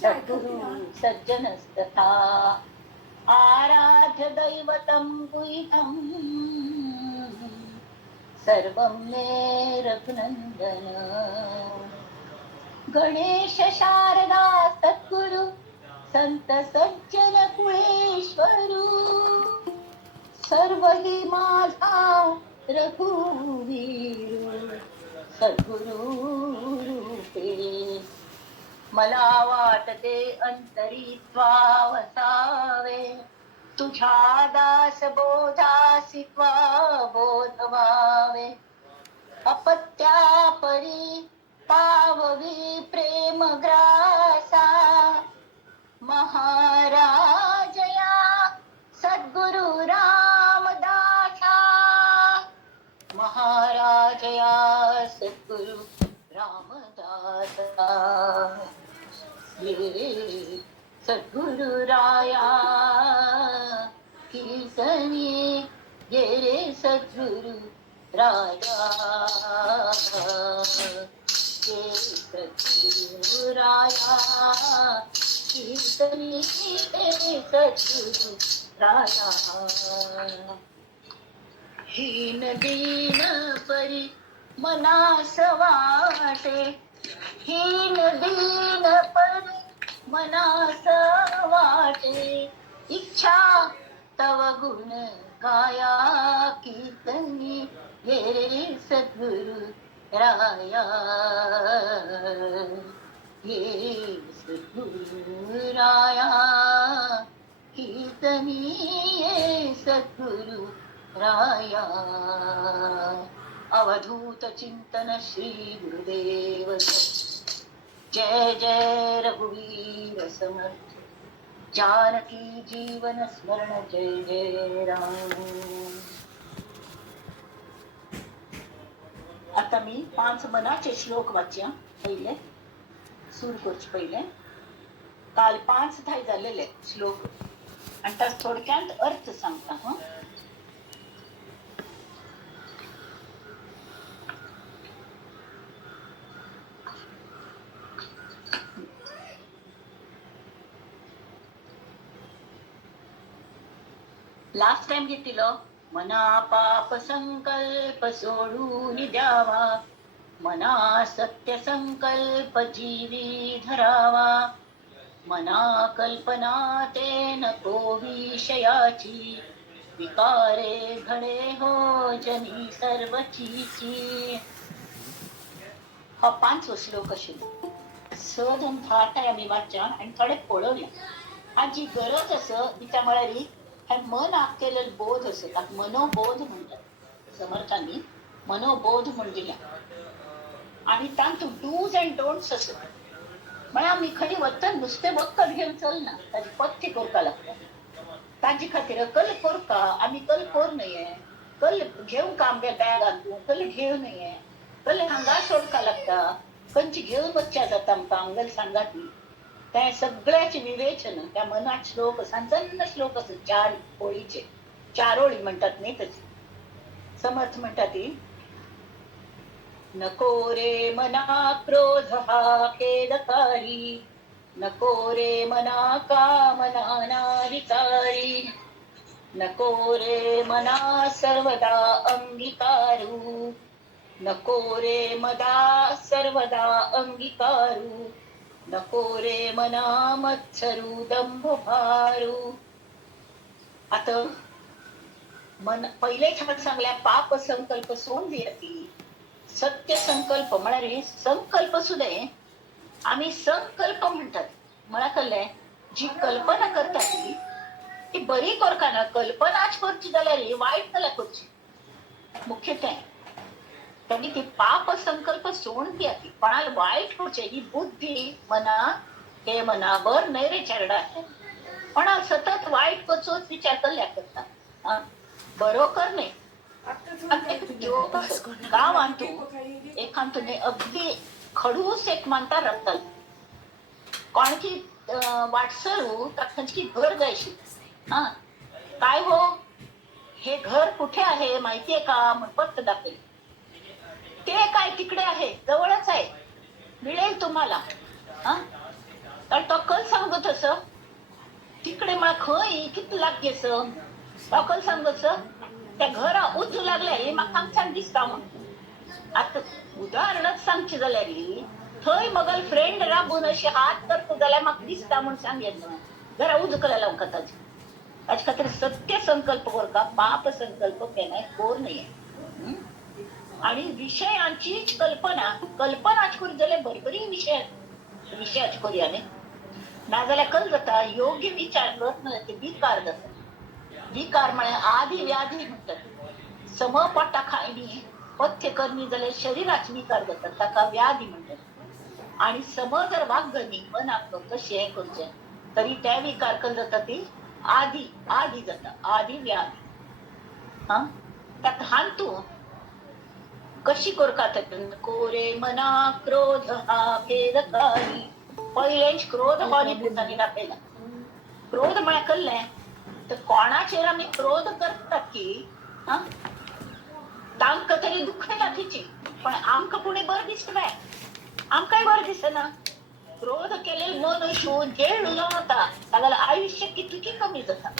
सद्गुरु सज्जनस्तथा आराध्य दैवतं गुह्यं सर्वं मे रघुनंदन। गणेश शारदा सद्गुरु संत सज्जन कुळेश्वरू सर्व हि माझा रघुवीर सद्गुरु रूपे। मला वाटते अंतरी वसावे तुझ्या दास बोधासी बोधवावे। अपत्या परी पाववी प्रेम ग्रासा महाराजया सद्गुरु रामदासा। महाराजया सद्गुरु रामदासा। ये सद्गुरु राया कीर्तनी ये रे सद्गुरु राया। ये सद्गुरु राया कीर्तनी ये सद्गुरु राया। हीन दीन परी मनास वाटे हीन दीन परी मनास वाटे इच्छा तव गुण गाया कीर्तनी ये रे सद्गुरु राया। ये सद्गुरु राया कीर्तनी ये सद्गुरु राया। अवधूत चिंतन श्री गुरुदेव जय जय रघुवीर समर्थ। जानकी जीवन स्मरण जय जय राम। आता मी 5 मनाचे श्लोक वाच्या पहिले सुरू करचे पहिले काल 5 थाय झालेले श्लोक आणि त्यात थोडक्यात अर्थ सांगता हं। लास्ट टाइम घेतलं मना पाप संकल्प सोडून द्यावा मना सत्य संकल्प जीवी धरावा मना कल्पना ते नको विषयाची विकारे घडे हो जनी सर्वचीची। हा 5 श्लोक अशी सहज आणि थाट आहे आम्ही वाचा आणि थोडे पळवल्या हाची गरज असं तिच्या म्हळ्यारी हे मन आकेलेलं बोध असं मनोबोध म्हणतात समर्थांनी मनोबोध म्हण दिला आणि तांतू डूज अँड डोंट्स असं म्हणा मी खरी वतन नुसते वखत घेऊन चल ना ताची पथ्य करता लागतं ताची खातीर कल करता आम्ही कल कोर नाहीये कल घेऊन काम बॅग आणतो कल घेऊ नाहीये कल हांगा सोडका लागता कंची घेऊन बच्चा जाता आमकां हांगल सांगात त्या सगळ्याचे विवेचन त्या मनात श्लोक सांचन्न श्लोक असत 4 ओळीचे 4 ओळी म्हणतात नाही तसे समर्थ म्हणतात नको रे मना क्रोध हा खेदकारी नको रे मना कामना विकारी नको रे मना सर्वदा अंगीकारू नको रे मदा सर्वदा अंगीकारू नको रे मना मत्सरू दंभ भारू। आता मन पहिले छान सांगल्या पाप संकल्प सोडून द्याती सत्य संकल्प म्हणारे संकल्प सुद्धा आम्ही संकल्प म्हणतात मला कळलंय जी कल्पना करतात ती बरी करताना कल्पनाच करची जाल्यार वाईट कला करची मुख्यतः त्यांनी ती पाप संकल्प सोडून द्याती कोणाला वाईट करचे ही बुद्धी मना हे मनावर नाही रे चरडा पण सतत वाईट करचोच विचार कल्ल्या करता बरोबर नाही का मानतो एखादने अगदी खडूस एक मानता रक्तल कोणची वाटसरू तांची घर जायची काय हो हे घर कुठे आहे माहितीये का म्हणून पत्त दाखवेल ते काय तिकडे आहे जवळच आहे मिळेल तुम्हाला तर तो कल सांगतो तसं तिकडे मला खंय किती लागेस तो कल सांगत त्या घरा उजू लागल्या हे म्हाका छान दिसता मग आता उदाहरणच सांगची जाल्यार थंय मगल फ्रेंड राबून अशी हात करता जाल्यार म्हाका दिसता म्हूण सांगेन घरा उजू करायला लावून ताजे ताचे खातीर सत्य संकल्प करता पाप संकल्प केन्नाय कोर नये आणि विषयांचीच कल्पनाच करी जाल्यार बरी बरी विशयाची करूया न्ही नाजाल्यार कल जाता योग्य विचार करतना ते विकार जाता विकार म्हळ्यार आदी व्याधी म्हणटात सम पोटा खायनी पथ्य करणी जाल्यार शरिराचे विकार जातात ताका व्याधी म्हणटात आणि सम जर वागणी मनाक कशें हें करचें तरी ते विकार कल जाता ती आदी जाता आदी व्याधी त्यात हांतू कशी करतात कोरे मना क्रोध हा खेदकारी पहिलेच क्रोध हो रिपुतांनी दाखयला क्रोध म्हळ्यार कळ्ळें तर कोणाचेर आमी क्रोध करतात की तांकां तरी दुखयना तिची पण आमकां कोणी बरें दिसता आमकांय बरें दिसना क्रोध केलेले मनुष्य जेल वता तागेलें आयुष्य कितकी कमी जाता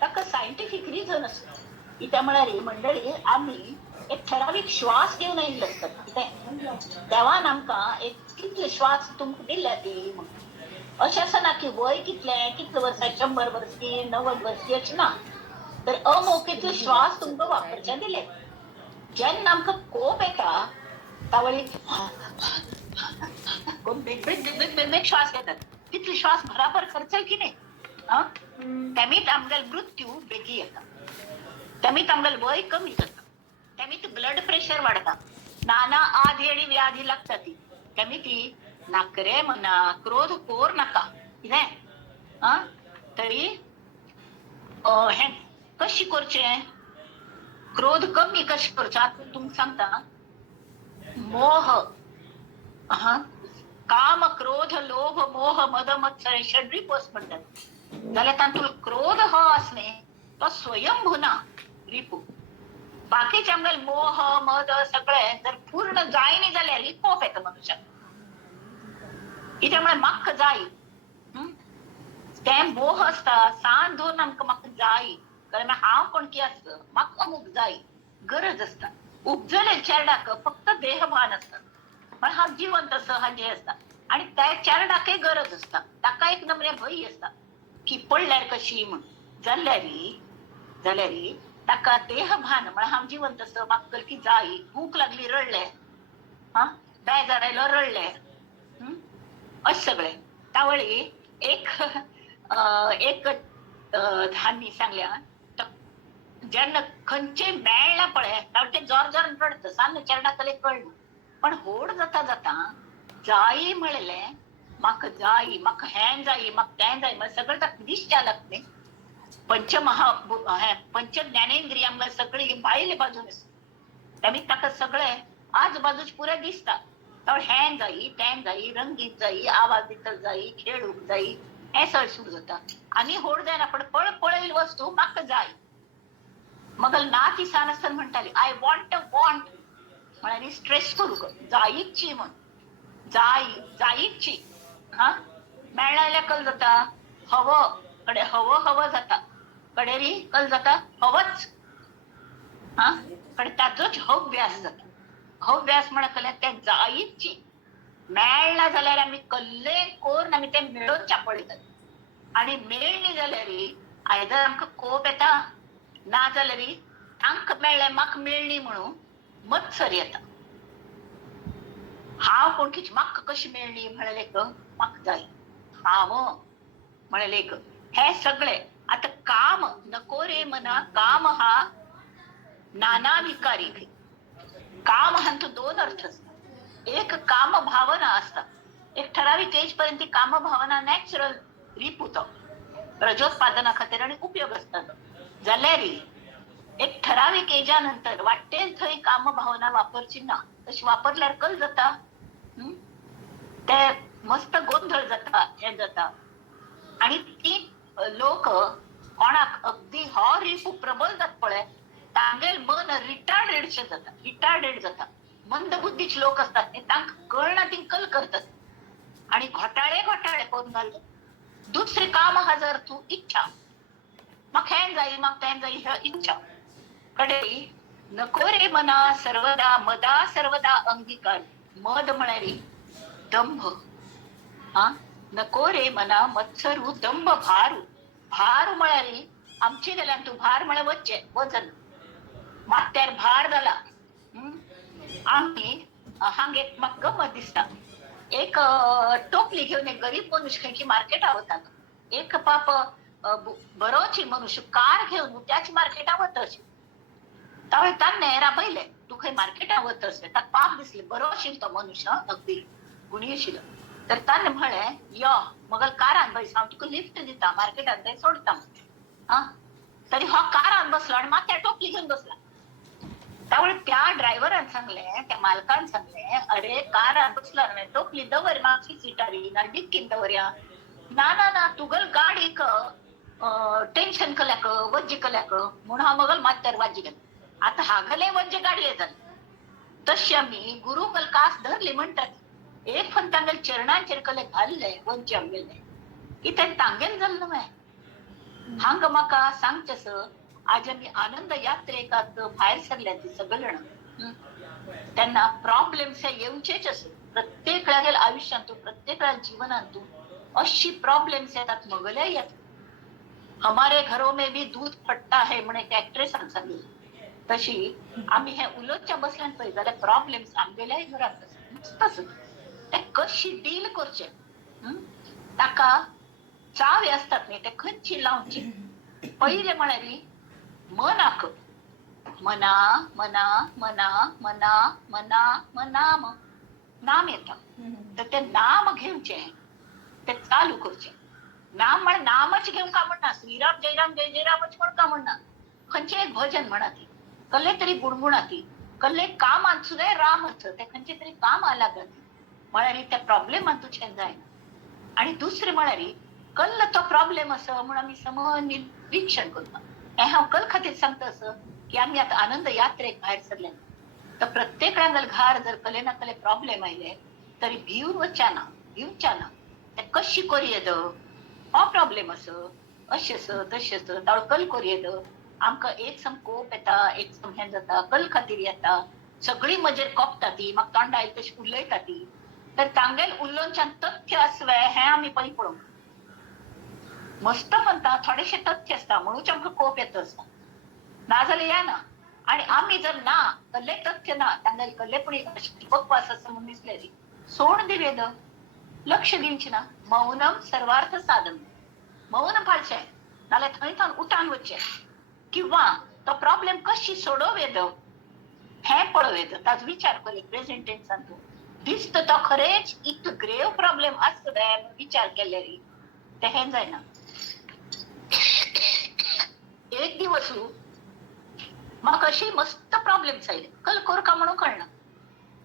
ताका सायंटिफीक रिजन आसता कित्याक म्हळ्यार मंडळी आमी एक ठरावीक श्वास घेवन आयिल्ले आसतात कितें देवान आमकां एक कितले श्वास तुमकां दिल्या ती अशें आसना की वय कितले वर्सां 100 वर्सी 90 वर्सी अशें ना तर अमौखिक श्वास तुमकां वापरचे दिले जेन्ना आमकां कोप येता तावळी बेग श्वास घेतात तितले श्वास बराबर करचल की नाही त्यामीत आमगेल मृत्यू बेगी येता त्यामीत आमगेल वय कमी जाता त्यामीत ब्लड प्रेशर वाढता नाना आधी व्याधी लागता ती त्यामीत नाकरे मना क्रोध कोर नाका कितें तरी हे कशी करचें क्रोध कमी कशी करचें आतां तुमकां सांगता मोह काम क्रोध लोभ मोह मद मत्सर षड्रिपूस म्हणटात जाल्यार तातूंत क्रोध हो आसणे तो स्वयंभू ना रिपू बाकीचे आमगेले मोह मद सगळें जर पूर्ण जाय न्ही जाल्यार कोप येता मनशाक कित्याक म्हळ्यार म्हाका जाय ते मोह आसता सांज दोन आमकां म्हाका जाय कारण हांव कोण की आसता म्हाका अमूक जाय गरज आसता उपजले चेरडाक फक्त देहभान आसता पण हा जिवंत आसा हाजे आसता आणि त्या चेरडाकय गरज आसता ताका एक नमरे भंय आसता की पडल्यार कशी म्हण जाल्यार ताका देहभान म्हळ्यार हांव जिवंत आसा म्हाका कलकी जाय भूक लागली रडले बेजार आयलो रडले अशें सगळें तावळी एक धान्नी सांगल्या जेन्ना खंयचे मेळना पळय ते जोर जोर रडता सान्न चेरडाकले कळना पण होड जाता जाता जायी म्हणलें म्हाका जायी म्हाका हें जायी म्हाका तें जायी म्हळ्यार सगळें ताका दिश्ट्या लागता पंच ज्ञानेंद्रिय आमकां सगळी भायले बाजून आसा त्यामुळे ताका सगळें आज बाजूच पुरें दिसता हें जायी तें जायी रंगीत जायी आवाज दितल जायी खेळूंक जायी हें सगळें सुरू जाता आनी होड जायना पण पळयली वस्तू म्हाका जाय मग नाती सानसन म्हणटाली आय वॉन्ट म्हळ्यार स्ट्रेस करू जायीची म्हण जायीची मेळना कल जाता हवं जाता कडेरी कल जाता हवच पण ताजोच हव्यास जाता हव्यास म्हळ्यार कळ्ळें तें जायीची मेळना जाल्यार आमी कल्ले कोरून आमी तें मेळोवन चापळटात आनी मेळ्ळी जाल्यार आयदर आमकां कोप येता ना जाल्यार तांकां मेळ्ळें म्हाका मेळ्ळी म्हणून मत्सर येता हांव कोणकीच म्हाका कशी मेळ्ळी म्हळ्यार एक म्हाका जाय हांव म्हळ्यार एक हे सगळे आता काम नको रे मना काम हा नाना विकारी काम हांचो दोन अर्थ असतात एक काम भावना असता एक ठराविक एज पर्यंत काम भावना नॅचरल रिपूत रजोत्पादना खातीर आनी उपयोग असतात जाल्यार एक ठराविक एजा नंतर वाटेल थंय काम भावना वापरची ना तशी वापरल्यार कल जाता ते मस्त गोंधळ जाता हे जाता आणि ती लोक कोणाक अगदी हो रिपू प्रबल जात पळय तांगेल मन रिटार्डेड जाता मंद बुद्धीचे लोक असतात तांकां कळना ती कल करतात आणि घोटाळे घोटाळे कोण घालतो. दुसरे काम हजार तू इच्छा मग हें जाई मग तें जाई ह्यो इच्छा कडे नको रे मना सर्वदा मदा सर्वदा अंगीकार. मद म्हणारी दंभ. हा नको रे मना मत्सरू दंभ भारू. भार म्हणारी आमची गेल्या तू भार म्हण वच्चे वजन मात्यार भार झाला. आम्ही हांग एक मग गमत दिसता. एक टोपली घेऊन एक गरीब मनुष्य खंयची मार्केटार वतालो. एक पाप बरोची मनुष्य कार घेऊन त्याची मार्केटार वतशी. त्यावेळी तान्ने राबयले तू खंय मार्केटार वतस ताका पाप दिसले. बरो आशिल्लो तो मनुष्य अगदी गुणी आशिल्लो. तर तान्ने म्हळें यो मगल कारान बस हांव तुका लिफ्ट दिता मार्केटान थंय सोडता. हा तरी हो कारान बसलो आणि माथ्यार टोपली घेऊन बसला. त्यावेळी त्या ड्रायव्हरान सांगले त्या मालकान सांगले अरे कार बसला नाही टोपली दवर मागची सिटारी ना डिक्कीन दवरया. ना ना ना तुगल गाडीक टेन्शन कल्याक वज्जी कल्याक म्हणून हा मगल मात्यार वाजी गेला. आता हागले वज्जे गाडी येतात तशी आम्ही गुरुगल कास धरले म्हणतात. एक पण तांगेल चरणांचेर कले घालले वंचे आमगेले की ते तांगेल जाल्लो माय. हांग म्हाका सांगचेस आज आम्ही आनंद यात्रेकात बाहेर सरल्याची सगळं त्यांना प्रॉब्लेम्स हे येऊचेच असो. प्रत्येक वेळेला आयुष्यातून प्रत्येक वेळेला जीवनातून अशी प्रॉब्लेम्स येतात मगल्या येतात. हमारे घरों में भी दूध फटता है म्हणे एक ऍक्ट्रेसान सांगितलं. तशी आम्ही हे उलटच्या बसल्यान पळय जाल्यार प्रॉब्लेम्स आमगेल्याय घरात मस्तच ते कशी डील करचे. ताका चावे असतात न्ही ते खंयची लावची. पहिले म्हणाली मनाक मना मना मना मना मना मनाम नाम येतं तर ते नाम घेवचे ते चालू करचे. नाम म्हण नामच घेऊन का म्हणणार श्रीराम जयराम जय जयरामच पण का म्हणणार. खंयचे एक भजन म्हणाती कल्ले तरी गुणगुणाती कल्ले काम सुद्धा रामच ते खंयचे तरी काम आला जाते म्हणारी त्या प्रॉब्लेमात तुझे जायना. आणि दुसरे म्हणारी कल्ल तो प्रॉब्लेम असं म्हणून आम्ही समनिरीक्षण करतो. हांव कल खातीर सांगता असं की आम्ही आता आनंद यात्रेक भायर सरले तर प्रत्येक वेळांगल घार जर कले ना कले प्रॉब्लेम आयले तरी भिवून वच्चाना भिवच्याना ते कशी करी येद हो प्रॉब्लेम असं अशें असं तशें असं तावळ कल करी येद. आमकां एक सम कोप येता एक सम हें जाता कल खातीर येता सगळी मजेर कोपता ती म्हाका तोंडा आयली तशी उलयता ती. तर तांगेल उलोवच्यान तथ्य आसवे हें आमी पयलीं पळोवंक मस्त म्हणता थोडेशे तथ्य असता म्हणूच आमकां कोप येता असता नाजाल्यार येना. आणि आम्ही जर ना कल्ले तथ्य ना तांगेल कल्लेपणी बकवास असं म्हणून दिसलेली सोड दिवेद लक्ष दिवची ना. मौनम सर्वार्थ साधन मौन पाळचे नाल्यार थंय थावन उठान वचचे किंवा तो प्रॉब्लेम कशी सोडोवेद हें पळोवेद ताचो विचार करी प्रेझेंट टेन्सान तूं दिसता तो खरेच इतको ग्रेव प्रॉब्लेम आसतले विचार केल्यारी ते हें जायना. एक दिवस म्हाका अशी मस्त प्रॉब्लेम्स आयले कल कोर का म्हणून कळना.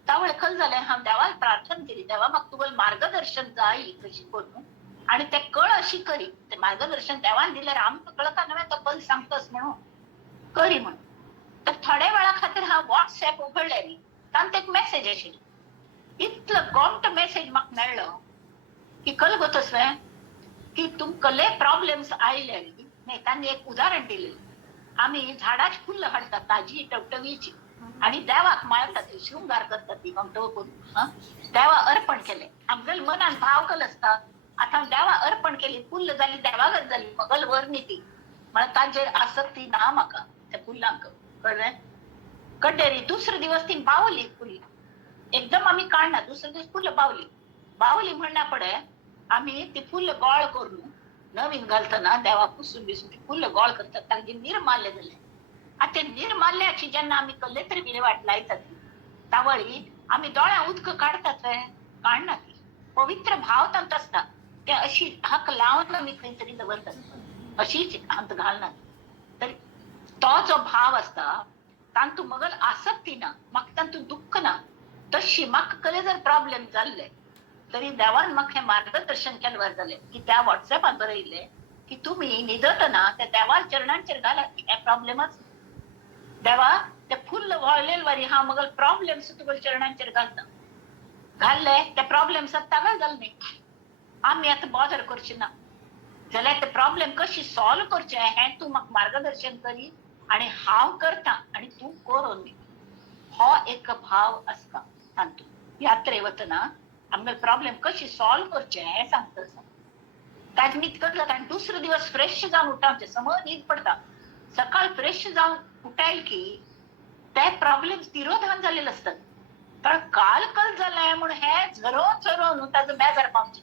त्यावेळी कल जालें हांव देवाक प्रार्थना केली देवा म्हाका तुगेलें मार्गदर्शन जाय कशी करून आणि ते कळ अशी करी. ते मार्गदर्शन देवान दिल्यार आमकां कळता न्हय तो कल सांगतास म्हणून करी म्हणून. तर थोड्या वेळा खातीर हांव व्हॉट्सएप उघडलें न्ही तातूंत एक मेसेज आशिल्लो. इतलो गोंमटो मेसेज म्हाका मेळ्ळो की कल गोतस की तुमकले प्रॉब्लेम्स आयले न्ही तांणी एक उदाहरण दिलें. आम्ही झाडाची फुलं हाडतात ताजी टवटवीची आणि देवाक माळतात ती शृंगार करतात ती करून देवा अर्पण केले. आमगेल मनान भाव कल असता आता देवा अर्पण केली फुल्ल जाली देवागच जाली मगल वर्णी ती म्हळ्यार ताजेर आसक्ती ना म्हाका त्या फुलांक कळ्ळें. कड्डेरी दुसरे दिवस ती बावली फुली एकदम आम्ही काढना दुसरे दिवस फुलं बावली म्हणल्या पडे आम्ही ती फुलं गोळ करून नवीन घालतना देवा पुसून बिसून ती फुलं गोळ करतात तांचे निर्माल्य जाले. आता ते निर्माल्याची जेन्ना आम्ही कल्ले तरी विल्हेवाट लायतात तावळी आम्ही दोळ्यां उदक काढतात काढना ती पवित्र भाव तांत आसता ते अशी हाक लावन आमी खंय तरी दवरतात अशीच हात घालनात. तर तो जो भाव असता तांतू मगल आसक्ती ना म्हाका तांतू दुःख ना. तशी म्हाका कले जर प्रॉब्लेम जाल्ले तरी देवान म्हाका हें मार्गदर्शन केलें वर जालें की त्या व्हॉट्सएपार बरयलें की तुम्ही निदतना त्या देवार चरणांचेर घालात हे प्रॉब्लेमच देवा ते फुल्ल वळलेल वरी हांव मगल प्रॉब्लेम्स तुगेल चरणांचेर घालता घालले ते प्रॉब्लेम तागळ जाले आम्ही आता बॉदर करची ना जाल्यार ते प्रॉब्लेम कशी सॉल्व करचे हे तू म्हाका मार्गदर्शन करी आणि हांव करता आणि तू करून दी हो एक भाव असता तातूंत यात्रे वतना आमगे प्रॉब्लेम कशी सॉल्व करचे हे सांगता ताज न्हीद करता आणि दुसरे दिवस फ्रेश जावन उठावचे समज न्हीद पडता सकाळ फ्रेश जावन उठायल की ते प्रॉब्लेम तिरोधान जालेले असतात पण काल कल जालें म्हणून हे झरोवन झरोवन ताजो बेजार पावचे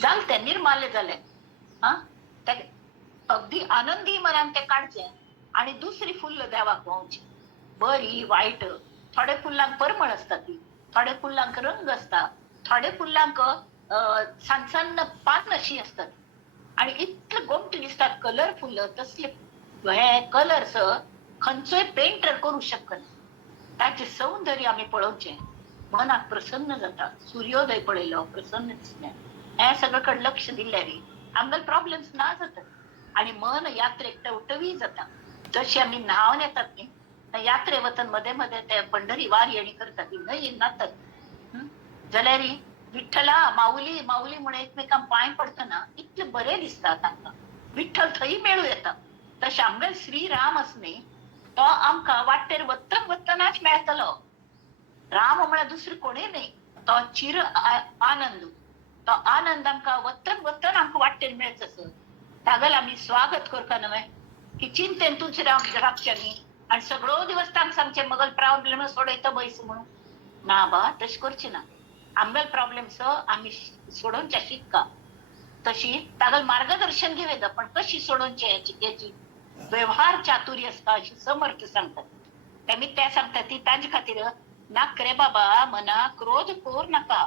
जालते निर्माल्य जाले हा ते अगदी आनंदी मनान ते काढचे आणि दुसरी फुल्ल देवाक वाहूची बरी वाईट थोडे फुलांक परमळ असता ती थोडे फुलांक रंग असता थोडे फुलांक सन्न पान अशी असतात आणि इतले गोमटी दिसतात कलरफुल तसले हे कलर्स खंयचोय पेंटर करू शकना त्याचे सौंदर्य आम्ही पळोवचे मनाक प्रसन्न जाता सूर्योदय पळयलो प्रसन्न दिसले हे सगळ्याकडे लक्ष दिल्यार आमगे प्रॉब्लेम्स ना जातात आणि मन यात्रेक टवटवी जाता जशी आम्ही न्हावन येतात न्ही यात्रे वतन मध्ये मध्ये ते पंढरी वारी आणि करतात न्हंयेन नातात जाल्यार विठ्ठला माऊली माऊली म्हणून एकमेकांक पांय पडतना इतले बरे दिसता तांकां विठ्ठल थंय मेळू येता तशें आमगे श्रीराम असणे तो आमकां वाटेर वतन वतनाच मेळटलो राम म्हळ्यार दुसरें कोणूय न्ही तो चिर आनंद तो आनंद आमकां वतन वतन आमकां वाटेर मेळचसर तागल आमी स्वागत करता न्हय की चिंतेन तुझे रावचे न्ही आनी सगळो दिवस तांकां सांगचे मगल प्रॉब्लेम सोडयता बैस म्हणून ना बा तशें करचें ना आमगेल प्रॉब्लेम्स आमी सोडोवचे शिकता तशी तागल मार्गदर्शन घेवेदा पण कशी सोडोवचे याची व्यवहार चातुर्य असता अशी समर्थ सांगतात तेमी ते सांगतात ती तांचे खातीर नाक रे बाबा मना क्रोध कोर नाका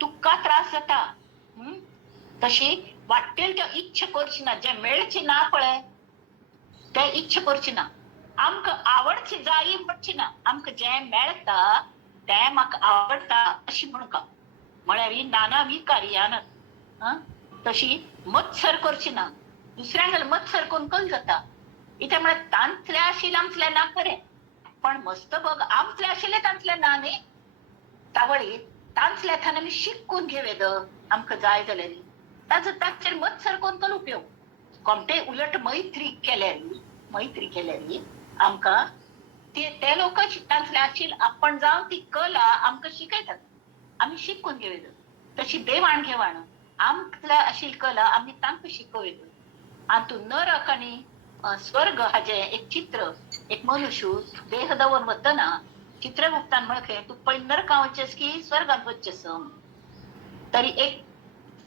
तुका त्रास जाता तशी वाटेल त्यो इच्छा करची ना जे मेळची ना पळय ते इच्छा करची ना आमकां आवडची जायी म्हणची ना आमकां जे मेळटा ते म्हाका आवडटा अशी म्हणका म्हळ्यार नाना विकारी आनंद तशी मत्सर करची ना दुसऱ्यांक मत्सर कोण कल जाता इथे म्हळ्यार तांतले आशिल्ले आमतले ना खरे पण मस्त बघ आमतले आशिल्ले तांतले ना न्ही तावळी तांतले थान आमी शिकून घेवेद आमकां जाय जाल्यार ताचो ताचेर मत्सर कोण कल उपयोग कोमटे उलट मैत्री केल्यार आमकां ते लोक तांतले आशिल्ले आपण जावन ती कला आमकां शिकयतात आमी शिकून घेवेद तशी देवाण घेवाण आमतले आशिल्ली कला आमी तांकां शिकोवेद हातून नरक आनी स्वर्ग हाजे एक चित्र एक मनुष्य देह दवरून वतना चित्रगुप्तान म्हणखे तू पयली नरकां वचचेस की स्वर्गांत वचचेस तरी एक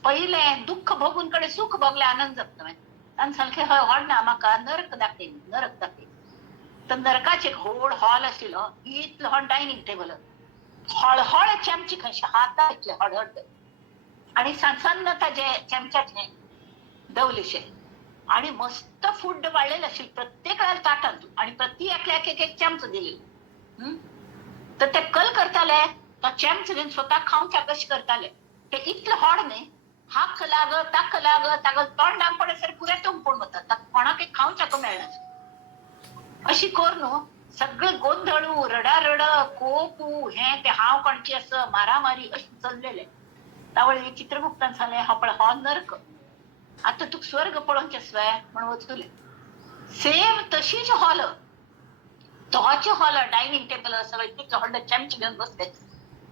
पहिले दुःख भोगून कडे सुख भोगले आनंद जाता तांणे सांगले हय व्हडना म्हाका नरक दाखय तर नरकाचे एक व्हड हॉल आशिल्लो इतलो व्हड डायनिंग टेबल हळहळ चमचे खंयचे हाता इतले हळहळ आणि सन्न ताजे चमच्याचे दवलेशे आणि मस्त फूड वाळलेलं असेल प्रत्येक वेळेला ताटात आणि प्रत्येकाला एक चमच दिले तर ते कल करताले तो चमच घेऊन स्वतः खाऊच्या कशी करताले ते इतलं हॉड न्ही हाक लाग ताक लाग तागल तोंडाक पडे सर पुरे तुंपून वता कोणाक खाऊच्या मेळना अशी कोर न्हू सगळं गोंधळू रडारड कोपू हे ते हाव कोणची असं मारामारी अशी चललेले त्यावेळी चित्रगुप्तान सांगले हा पण हो नरक आता तू स्वर्ग पळोवचे स्वय म्हणून वचले सेम तशीच हॉल तोचे हॉल डायनिंग टेबल सगळे तितलो व्हडलो चमचे घेऊन बसले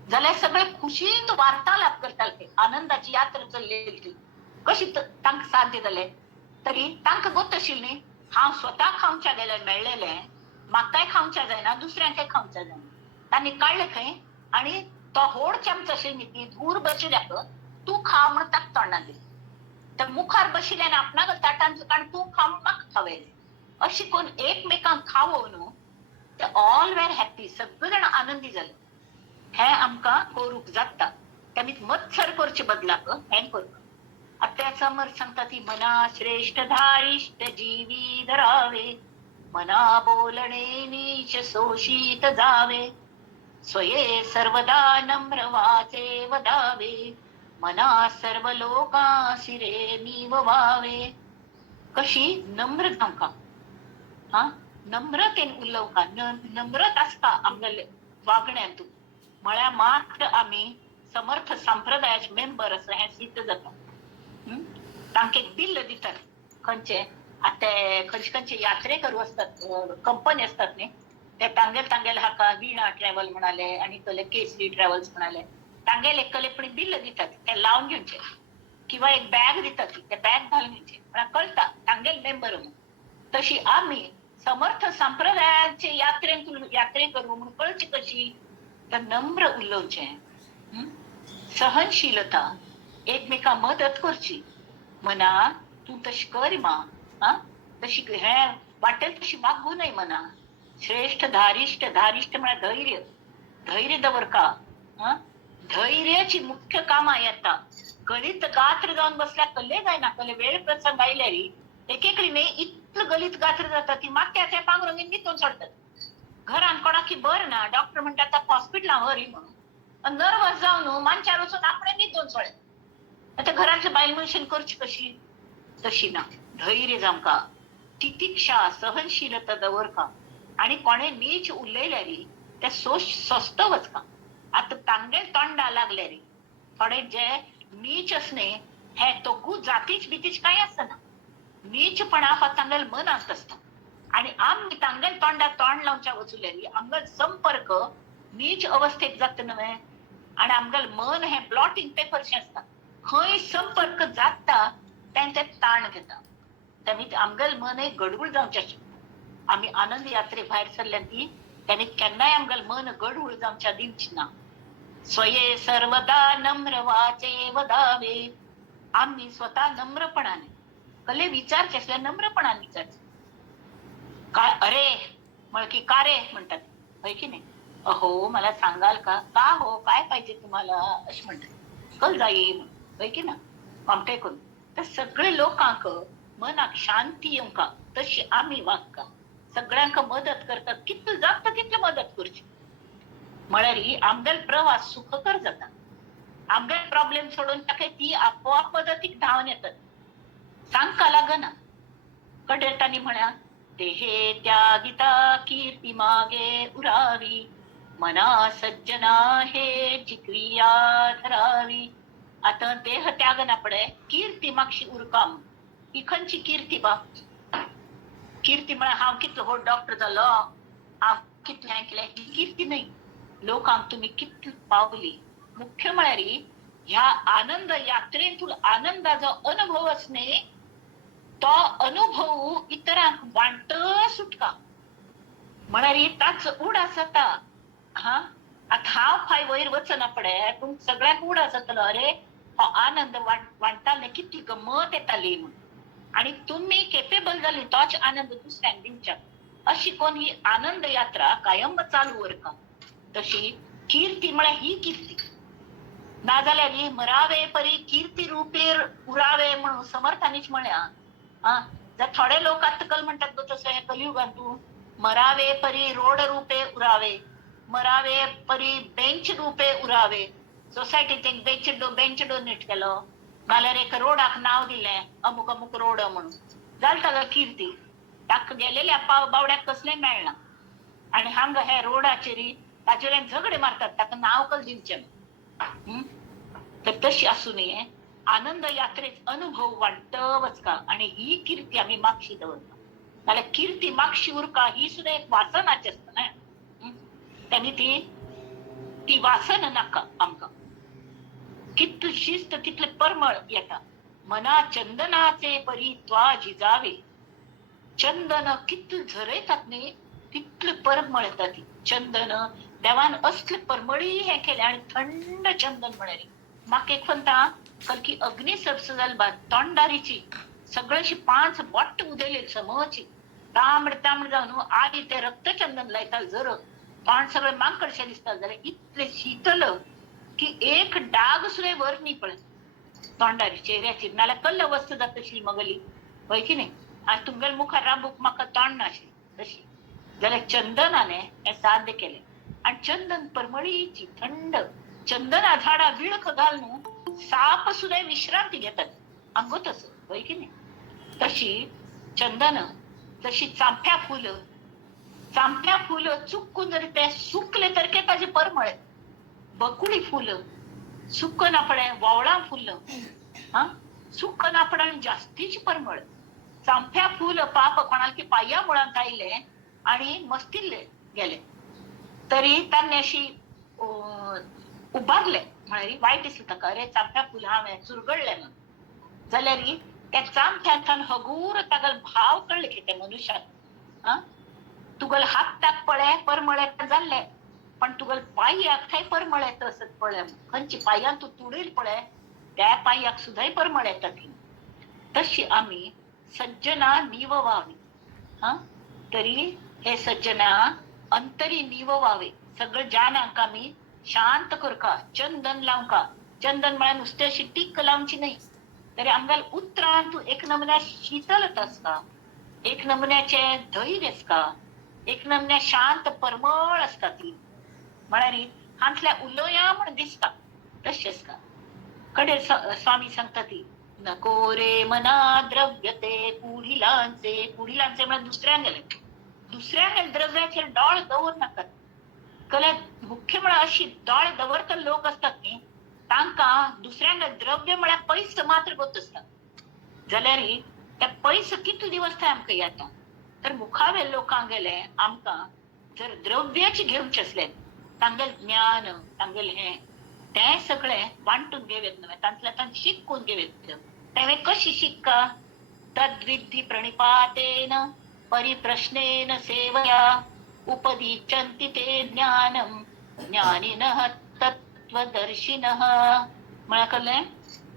जाल्यार सगळे खुशीन वार्तालाप करताले आनंदाची यात्रा चललेली कशी तांकां साध्य जाले तरी तांकां गोत आशिल्ली न्ही हांव स्वता खावच्या गेले मेळलेले म्हाकाय खावच्या जायना दुसऱ्यांकय खावच्या जायना तांणी काडले खंय आणि तो व्हड चमचो आशिल्ली ती दूर बशिल्ल्याक तू खा म्हण ताका तोंडाक दिली तर मुखार बशिल्ल्यान आपणाक ताटान कारण तू खा म्हाका खावयले अशी कोण एकमेकांक खावोवन ते ऑल वेर हॅपी सगळे जाण आनंदी जाले हे आमकां करूंक जाता तेमी मत्सर करचे बदलाक हें करूंक आता समर्थ सांगता ती मना श्रेष्ठ धारिष्ट जीवी धरावे मना बोलणे नीच शोषित जावे स्वये सर्वदा नम्र वाचे वदावे मना सर्व लोकांसी रे नीव व्हावे कशी नम्र जावका हा नम्रतेन उलोवका नम्रत आसता आमगेले वागण्यातून म्हळ्या मात्र आम्ही समर्थ संप्रदायाचे मेंबर असं हे सिद्ध जाता. तांके बिल दितात खंयचे आता खंयचे यात्रेकरू असतात, कंपनी असतात न्ही, ते तांगेल हाका वीणा ट्रॅव्हल म्हणाले आणि कले केसरी ट्रॅव्हल्स म्हणाले, तांगेल एक कलेपणी बिल दितात ते लावून घेवचे किंवा एक बॅग दितात ते बॅग घालून घ्यायचे मला कळता तांगेल मेंबर म्हणून. तशी आम्ही समर्थ संप्रदायाचे यात्रेकरू म्हणून कळची कशी तर नम्र उलोवचे, सहनशीलता, एकमेका मदत करची. मना तू तशी कर मा, तशी हे वाटेल तशी वागू नये मना. श्रेष्ठ धारिष्ठ म्हणजे धैर्य दवर का. धैर्याची मुख्य कामा येता. गलित गात्र जाऊन बसल्या कल्ले जायना कले वेळ प्रसंग आयल्यारी एकेकडी ने इतकं गलित गात्र जातात ती मागच्या त्या पांघरुंगीन निघून सोडतात. घरान कोणाकी बर ना डॉक्टर म्हणतात आता हॉस्पिटला हरी म्हणून नर्वस जाऊन मानच्या वचून आपण निघून सोडत. आता घरातलं बायल मनशान करची कशी तशी ना धैर्य जामका, तितिक्षा सहनशीलता दवरका आणि कोणे नीच उरलेल्यारी त्या स्वस्त वचका. आता तांगेल तोंडा लागल्यारी थोडे जे नीच असणे हे तो जातीच भीतीच काय असतं. नीचपणा हा तांगेल मनात असता आणि आम्ही तांगेल तोंडा तोंड लावच्या वचुल्यारी आमगल संपर्क नीच अवस्थेत जात नव्हे आणि आमगल मन हे ब्लॉटिंग पेपरचे असता खंय संपर्क जाता त्यांचे ताण घेता. त्यामुळे आमगल मन हे गडबड जावचे शकता. आम्ही आनंद यात्रे भायर सरल्या ती त्यांनी केन्नाय आमगल मन गडबड जावच्या दिवची ना. स्वये सर्वदा नम्र वाचे वदावे. आम्ही स्वतः नम्रपणाने कले विचारचे असल्या नम्रपणाने विचारचे. काय अरे म्हण की का रे म्हणतात होय की नाही. अहो मला सांगाल का हो काय पाहिजे तुम्हाला अशी म्हणतात. कल जाई होय की ना कॉमटे करून तर सगळे लोकांक मनाक शांती येऊका तशी आम्ही वागका सगळ्यांक मदत करतात. कितलं जागता तितलं मदत करची म्हळ्यारी आमगेल प्रवास सुखकर जाता. आमगेल प्रॉब्लेम सोडून टाके ती आपोआप मदतीक धावून येतात. सांगका लागना कडेतानी म्हणा देहे त्यागिता कीर्ती मागे उरावी मना सज्जना हे क्रिया धरावी. आता देह त्याग ना पडे कीर्ती मागशी उरकाम ही खंयची कीर्ती बा. कीर्ती म्हणा हांव कितलो हो डॉक्टर जालो हांव कितलें हें केलें ही कीर्ती नाही. लोकांक तुम्ही कितली पावली. मुख्य म्हळ्यारी ह्या आनंद यात्रेतून आनंदाचो अनुभव असणे तो अनुभव इतरांक वांट सुटका म्हळ्यारी ताच उडास जाता. आता हांव फाय वयर वचना पडे पूण सगळ्यांक उडास जातलो अरे हो आनंद वांटताले कितली गंमत येताली म्हणून आणि तुम्ही केपेबल जाली तोच आनंद दुसऱ्यांक दिवच्या. अशी कोण ही आनंद यात्रा कायम चालू उरका. तशी कीर्ती म्हळ्यार ही कीर्ती नाजाल्यार मरावे परी कीर्ती रुपेर उरावे म्हणून समर्थानीच म्हळ्या. जर थोडे लोक आजकाल म्हणतात तसं हे कलियुगात तू मरावे परी रोड रूपे उरावे मरावे परी बेंच रूपे उरावे. सोसायटीत एक बेंच डोनेट केलो नाल्यार एक रोडाक नाव दिलें अमुक अमुक रोड म्हणून जालता ग कीर्ती. ताका गेलेल्या बावड्याक कसलें मेळना आणि हांगा हे रोडाचेरी ताचेर झगडे मारतात ताका नाव कल दिवचें. तर तशी असू नये. आनंद यात्रेत अनुभव वाटवच का आणि ही कीर्ती आम्ही मागशी दवरता. नाल्यार कीर्ती मागशी उरका ही सुद्धा एक वासनाची असता ना. त्यांनी ती वासन नाका आमका. कितली शिस्त तितले परमळ येता. मना चंदनाचे परी त्वा जिजावे. चंदन कितले झरयतात न्ही तितले परमळ येता ती. चंदन देवान असले परमळी हे केले आणि थंड चंदन म्हणाली. म्हाका एक म्हणता कलकी अग्नी सरसजाल बाद तोंडारीची सगळ्याशी 5 बोट्ट उदेले समची तांबड जाऊन आधी ते रक्तचंदन लायतात जर तोंड सगळे मांकडशे दिसतात जाल्यार इतले शीतल की एक डाग सुद्धा वर नाही पडत तोंडारी चेहऱ्याची. नाल्यार कल्ल वस्तू जात तशी मगली होय की नाही. आणि तुमगेल मुखार राबूक म्हाका तोंड नाशे तशी जाल्यार चंदनाने हे साध्य केले. आणि चंदन परमळीची थंड चंदना झाडा विळख घालून साप सुद्धा विश्रांती घेतात अंगो तसं होय की नाही. तशी चंदन जशी चांफ्या फुलं चुकून जरी ते सुकले तर के ताजे परमळ बकुळी फुलं सुख ना पडे ववळा फुलं हा सुख ना पडण जास्तीची परमळ चांफ्या फुल पाप कोणाला की पाया मुळात आईले आणि मस्तिल्ले गेले तरी त्यांनी अशी उभारले म्हणाली वाईट दिसत का अरे चांफ्या फुल हांवें चुरगळले ना जाल्यार त्या चांफ्यान हगूर तागल भाव कळले की ते मनशाक तुगल हात ताक पळे परमळे जाल्ले पण तुगल पाययाक थंय परमळ येता असत पळय खंयची पाययान तू तुडील पळय त्या पाययाक सुद्धा परमळ येता ती तशी आम्ही सज्जना नीव व्हावी तरी हे सज्जना अंतरी नीव व्हावे सगळं जानाक आम्ही शांत करका चंदन लावका चंदन म्हळ्यार नुसते अशी टिक्क लावची नाही तरी आमगाल उतरान तू एक नमुन्या शीतलतास का एक नमुन्याचे धैर्य का एक नमुन्या शांत परमळ असता ती म्हळ्यार हांतल्या उलोया म्हण दिसता तशेंच का कडे स्वामी सांगता ती नको रे मना द्रव्य ते पुढिलांचे पुढिलांचे म्हणजे दुसऱ्या द्रव्याचे डॉळ दवर नाकात कले मुख्य म्हळ्यार अशी डॉळ दवरता लोक असतात न्ही तांका दुसऱ्यांना द्रव्य म्हळ्यार पैसे मात्र गोत असतात जाल्यार त्या पैसे कितले दिवस थंय आमकां येता तर मुखावे लोकांक गेले आमकां जर द्रव्याचे घेवचे असले तांगेल ज्ञान तांगेल हे ते सगळे वांटून घेवेत न्हय तांतल्यान शिकून घेवेत तेवे कशी शिक्का तद्विद्धि प्रणिपातेन परिप्रश्नेन सेवया उपदिच्यन्ति ते ज्ञानम ज्ञानिनः तत्त्वदर्शिनः म्हळ्यार कळ्ळें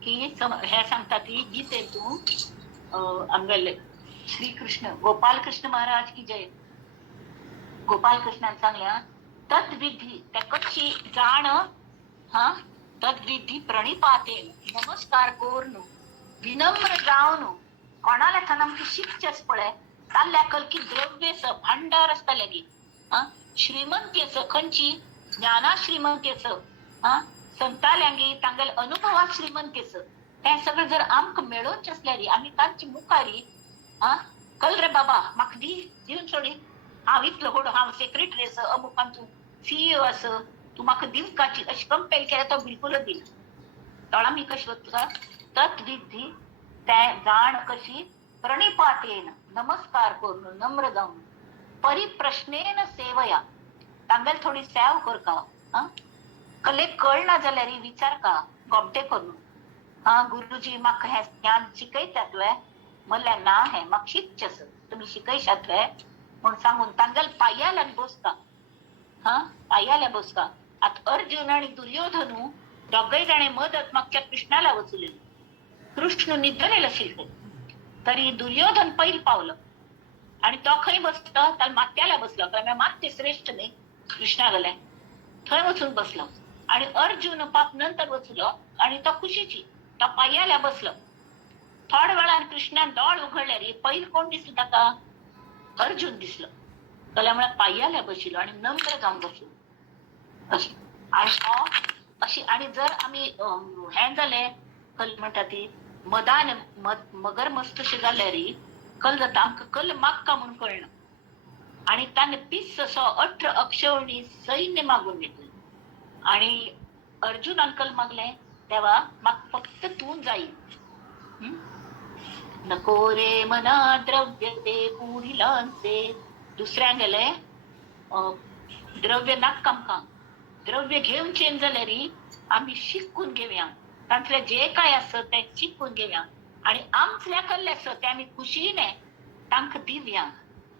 की हे सांगता ती गीतेतून आमगेले श्रीकृष्ण गोपाल कृष्ण महाराज की जय गोपाल कृष्णान सांगल्या तद्विधी त्या कशी जाण तद्विधी प्रणिपातेन नमस्कार करून विनम्र जावन कोणाला आमची शिकचेच पळय ताल्ल्या कलकी द्रव्येच भांडार असताले गी श्रीमंतीच खंयची ज्ञाना श्रीमंतीच संताल्यांगी तांगेल अनुभवात श्रीमंतीच ते सगळं जर आमकां मेळोवचे असल्यारी आमी तांची मुखारी कल रे बाबा म्हाका दिवन सोडी हांव इतलो व्हडो हांव सेक्रेटरी आस अमुकान तूं सीईओ आस तूं म्हाका दिवकाची अशी कंपेल केल्यार तो बिलकुलच दिना तळ आमी कशी वता तद्विधी ते जाण कशी प्रणिपातेन नमस्कार करून नम्र जावन परिप्रश्नेन सेवया तांगेल थोडी सेव करका कले कळना जाल्यार विचार का गोमटे करून गुरुजी म्हाका हे ज्ञान शिकयतात वे म्हणल्यार ना हे म्हाका शिकचेस तुमी शिकयशात वे म्हूण सांगून तांगेल पाययाल्यान बसता पाययाल्या बसका आता अर्जुन आणि दुर्योधनू दोगय जाणे मदत मागच्या कृष्णाला वचुले कृष्ण निद्रेल आशिल्ले तरी दुर्योधन पैल पावलं आणि तो खंय बसलो तर मात्याला बसलो कारण मात्य श्रेष्ठ न्ही कृष्णा गेले थंय वचून बसलो आणि अर्जुन पाप नंतर वचलो आणि तो खुशीची तो पाययाल्या बसलो थोड्या वेळान कृष्णान दोळ उघडल्यार पैल कोण दिसलो ताका अर्जुन दिसलो जाल्यार पाययाल्या बशिलो आणि नम्र जावन बसलो आणि अशी आणि जर आमी हे जाले कल म्हणटा ती मदान मगर मस्तशे जाल्यार कल जाता आमकां कल मागका म्हणून कळना आणि ताणे पिस असो 18 अक्षौणी सैन्य मागून घेतलं आणि अर्जुनान कल मागले तेव्हा म्हाका फक्त तू जाई नको रे मना द्रव्य ते पुढिलांचे दुसऱ्यांक गेले द्रव्य नाका आमकां द्रव्य घेवचें जाल्यार आमी शिकून घेवया तांतले जे काय आसत ते शिकून घेवया आणि आमचल्या कल्ले आसत ते आमी खुशीने तांकां दिवया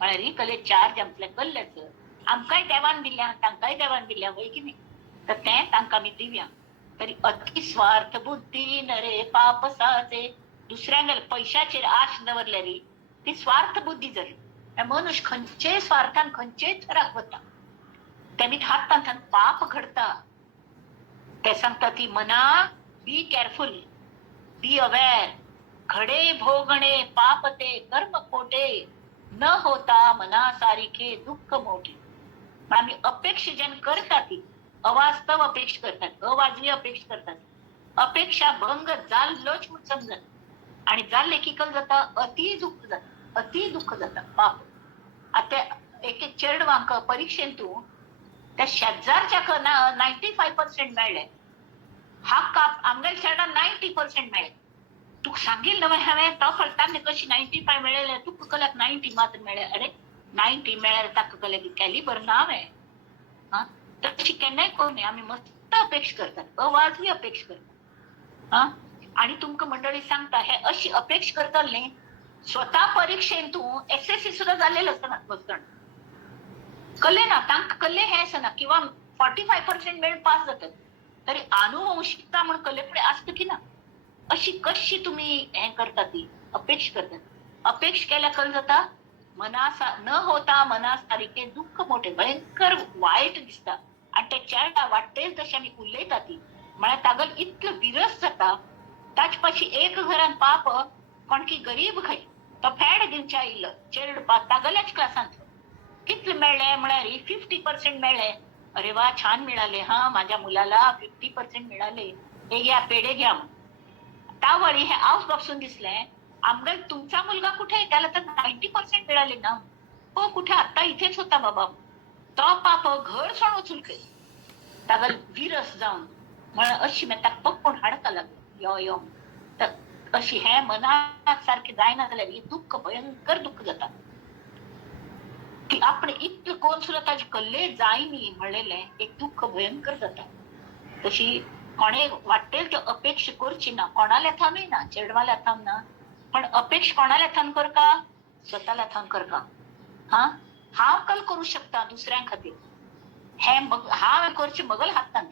म्हळ्यार कले चार्ज आमचले कल्लेच आमकांय देवान दिल्या तांकांय देवान दिल्या वय की न्ही तर ते तांकां आमी दिवया तरी अति स्वार्थ बुद्धी नरे पापसाचे दुसऱ्यांगेर पैशाचेर आश दवरल्यार ती स्वार्थ बुद्धी जाली मनुष्य खंयचेय स्वार्थान खंयचेय थराक वता तेमी हातांत पाप घडता ते सांगता ती मना बी केअरफुल बी अवेअर घडे भोगणे पापते कर्म खोटे न होता मना सारिखे दुःख मोठे आम्ही अपेक्षा ज्यान करता ती अवास्तव अपेक्षा करतात अवाजवी अपेक्षा करतात अपेक्षा भंग जाल्लोच म्हणून समजत आणि जाल्ले की कल जाता अति दुःख जाता पाप आता एक चेडवांक परीक्षेन तू त्या शेजारच्या 95% मेळ्ळे, हाका आमगेल चेडा 90% मेळ्ळे. तुका सांगील न्हय हांवें तो फळताना कशी 95 मेळयले, तुका कल्याक 90 मात्र मेळ्ळे. अरे 90 मेळ्ळे ताका कल्याक कॅलिबर ना हांवें. हा तशी केन्नाय करूं नये. आमी मस्त अपेक्षा करतात, अवाजवी अपेक्षा करतात. हा आणि तुमकां मंडळी सांगता हे अशी अपेक्षा करतले न्ही, स्वता परीक्षेन तूं एसएससी सुद्धा जाल्लेलो आसतना वचून कल्ले ना, तांकां कल्ले हें आसना किंवा 45% मेळून पास जातात, तरी आनुवंशिकता म्हण कल्ले फुडें आसता की ना. अशी कशी तुम्ही हे करता, ती अपेक्षा करतात. अपेक्षा केल्या कल जाता मना न होता मना सारखे दुःख मोठे भयंकर वाईट दिसता. आणि ते चेडा वाटेल तशी आमी उलयता ती म्हळ्यार तागल इतलो विरस जाता. ताचे पाशी एक घरान पाप कोणकी गरीब खंय तो फेड दिवचे आयिल्लो चेड तागल्याच क्लासांत कितले मेळ्ळे म्हळ्यार 50% मेळ्ळे. अरे वा छान मिळाले, हा माझ्या मुलाला 50% मिळाले, हे घ्या पेढे घ्या. त्यावेळी हे आऊस बापसून दिसले आमगल तुमचा मुलगा कुठे, त्याला तर 90% मिळाले ना. हो कुठे, आता इथेच होता बाबा. तो पाप घर सोडून वचून खंय तागल विरस जावन म्हण अशी मी ताका पप्पून हाडका लागलो यो यो. तर अशी हे मनात सारखे जायना जाल्यार दुःख भयंकर दुःख जाता की आपण इतकं कोण सुद्धा ताजे कल्ले जायनी म्हणलेले एक दुःख भयंकर जाता. तशी कोणे वाटेल त्यो अपेक्षा करची ना, कोणाला थांबी ना, चेडवाला थांब ना, पण अपेक्षा कोणाला थांब कर का, स्वतःला थांब कर का. हा हांव कल करू शकता दुसऱ्या खातीर, हे मग हांव करचे मगल हातान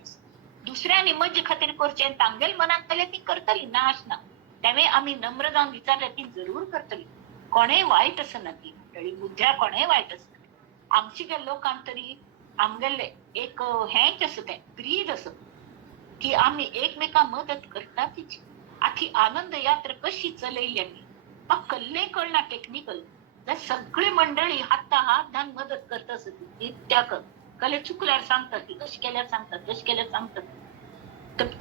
दुसऱ्यांनी मजे खातीर करचे तांगेल मनात जाल्यार ती करतली ना आसना. त्यामुळे आम्ही नम्र जावन विचारले ती जरूर करतली. कोणेय वाईट असना ती मंडळी, बुद्ध्या कोणेय वाईट असना. आमची गे लोकांक तरी आमगेले एक हेंच असं तें प्रीत असं की आम्ही एकमेकां मदत करतातच. आखी आनंद यात्रा कशी चलयली आमी म्हाका कल्ले कळना टेक्निकल. सगळी मंडळी हाता हात घालून मदत करता असती त्याक कले चुकल्यार सांगतात, ती कशी केल्यार सांगतात, कशी केल्यार सांगतात.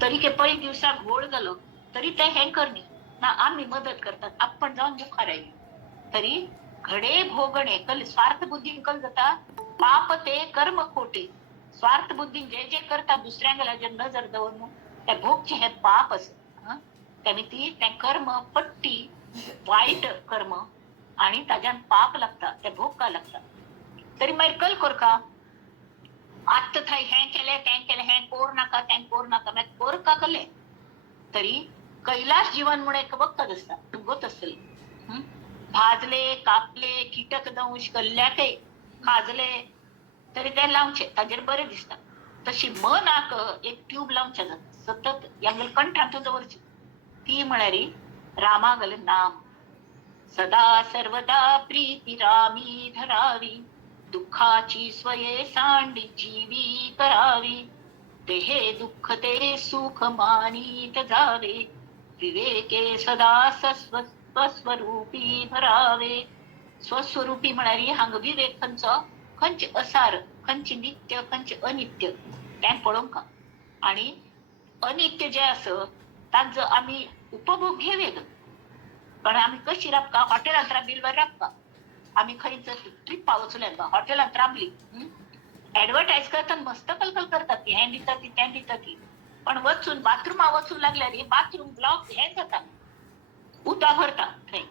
तरी के पळय दिवसाक घोळ जालो तरी ते हे करनी ना, आम्ही मदत करतात. आपण जाऊन मुखार आयली तरी घडे भोगणे कल स्वार्थ बुद्धीन कल जाता. पाप ते कर्म खोटे. स्वार्थ बुद्धीन जे जे करता दुसऱ्यांगेला जे नजर दवरून त्या भोगचे हे पाप असत. त्यामुळे ती त्या कर्म पट्टी वाईट कर्म आणि ताज्यान पाप लागता, ते भोग का लागता. तरी मागीर कल कर का आत्त थंय हें केलें तें केलें, हें कोर नाका तें कोर नाका, मागीर कोर का कले तरी कैलास जीवन म्हणून एक वखद असता, तुगत असतली. भाजले कापले कीटक दंश कल्ल्याके खाजले तरी ते लावचे ताजेर बरे दिसता. तशी मनाक एक ट्यूब लावच्या जाता सतत यांगल कंठांतून दवरची. ती म्हळ्यार रामागल नाम सदा सर्वदा प्रीती रामी धरावी. दुःखाची स्वये सांडी जीवी करावी. तेहे दुःख ते सुख मानीत जावे. विवेके सदा स्वस्वरूपी भरावे. स्वस्वरूपी म्हणारी हांग विवेक खंयचो, खंयचे असार, खंयचे नित्य, खंयचे अनित्य तें पळोवंक. आणि अनित्य जे असं तांचो आम्ही उपभोग घेवेत. पण आम्ही कशी राबका हॉटेलांत राबिल्लो राबका. आम्ही खंयच ट्रिपा वचूल्यात हॉटेलांत राबली ऍडव्हर्टायज करतात मस्त कलकल करतात ती हें दिता ती तें दिता ती. पण वचून बाथरुमा वचून लागल्यार बाथरूम ब्लॉक हें जाता, उदक भरता थंय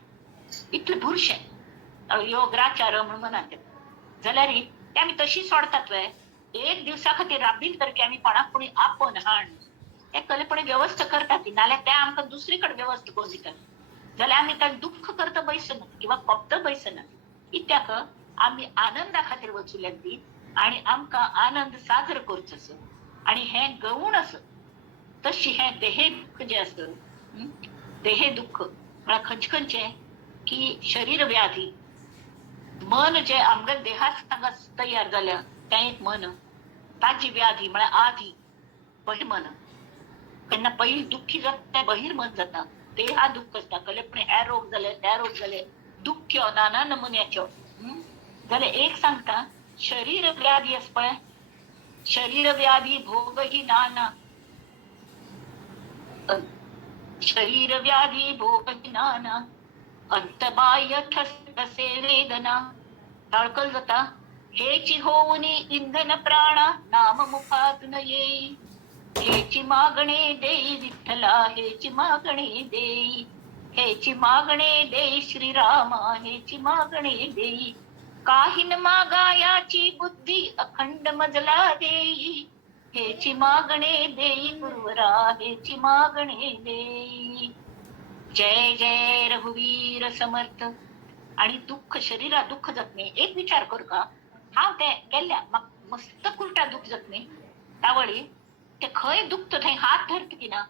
इतलें बुरशें योग्राचार म्हणून म्हणत जाल्यार ते आमी तशी सोडतात वय. एक दिवसा खातीर राबील तर की आमी कोणाक कोणी आपन हाण हे कलेपणे व्यवस्था करतात ती, नाल्यार ते आमकां दुसरीकडे व्यवस्था करून दितात जाल्यार आमी ताका दुःख करता बैसना किंवा कोपता बैसना. इत्याक आमी आनंदा खातीर वचूल्यात ती आणि आमकां आनंद साजर करचो आसो. आणि हें गौण आसो तशी हें देहे दुःख जे आसत, देहे दुःख म्हळ्यार खंयचे खंयचे की शरीर व्याधी, मन जे आमगे देहात तयार जाल्या तें एक मन, ताजी व्याधी म्हळ्यार आधी बहिर्मन. केन्ना पयली दुःखी जाता तें बहिर्मन जाता, देहा दुःख आसता कलेपणे हे रोग जाले ते रोग जाले दुःख नाना नमुन्याच्यो. जाल्यार एक सांगता शरीर व्याधी आस पळय, शरीर व्याधी भोग ही नाना, शरीर व्याधी भोग ही नाना, अंतबाह्य ठसे वेदना. ताळकल जाता हेची होऊनी इंधन प्राणा नाम मुखातून येई. हेची मागणे देई विठ्ठला, हेची मागणे देई. हेची मागणे देई श्रीरामा, हेची मागणे देई. काही न मागायाची बुद्धी अखंड मजला देई. हेची मागणे देई गुरुवरा, हेची मागणे देई. जय जय रघुवीर समर्थ. आणि दुःख शरीरात दुःख जखमे. एक विचार करू का, हा ते गेल्या मस्त कुर्टा दुःख जखमे त्यावेळी ते खंय दुखत थंय हात धरत की ना,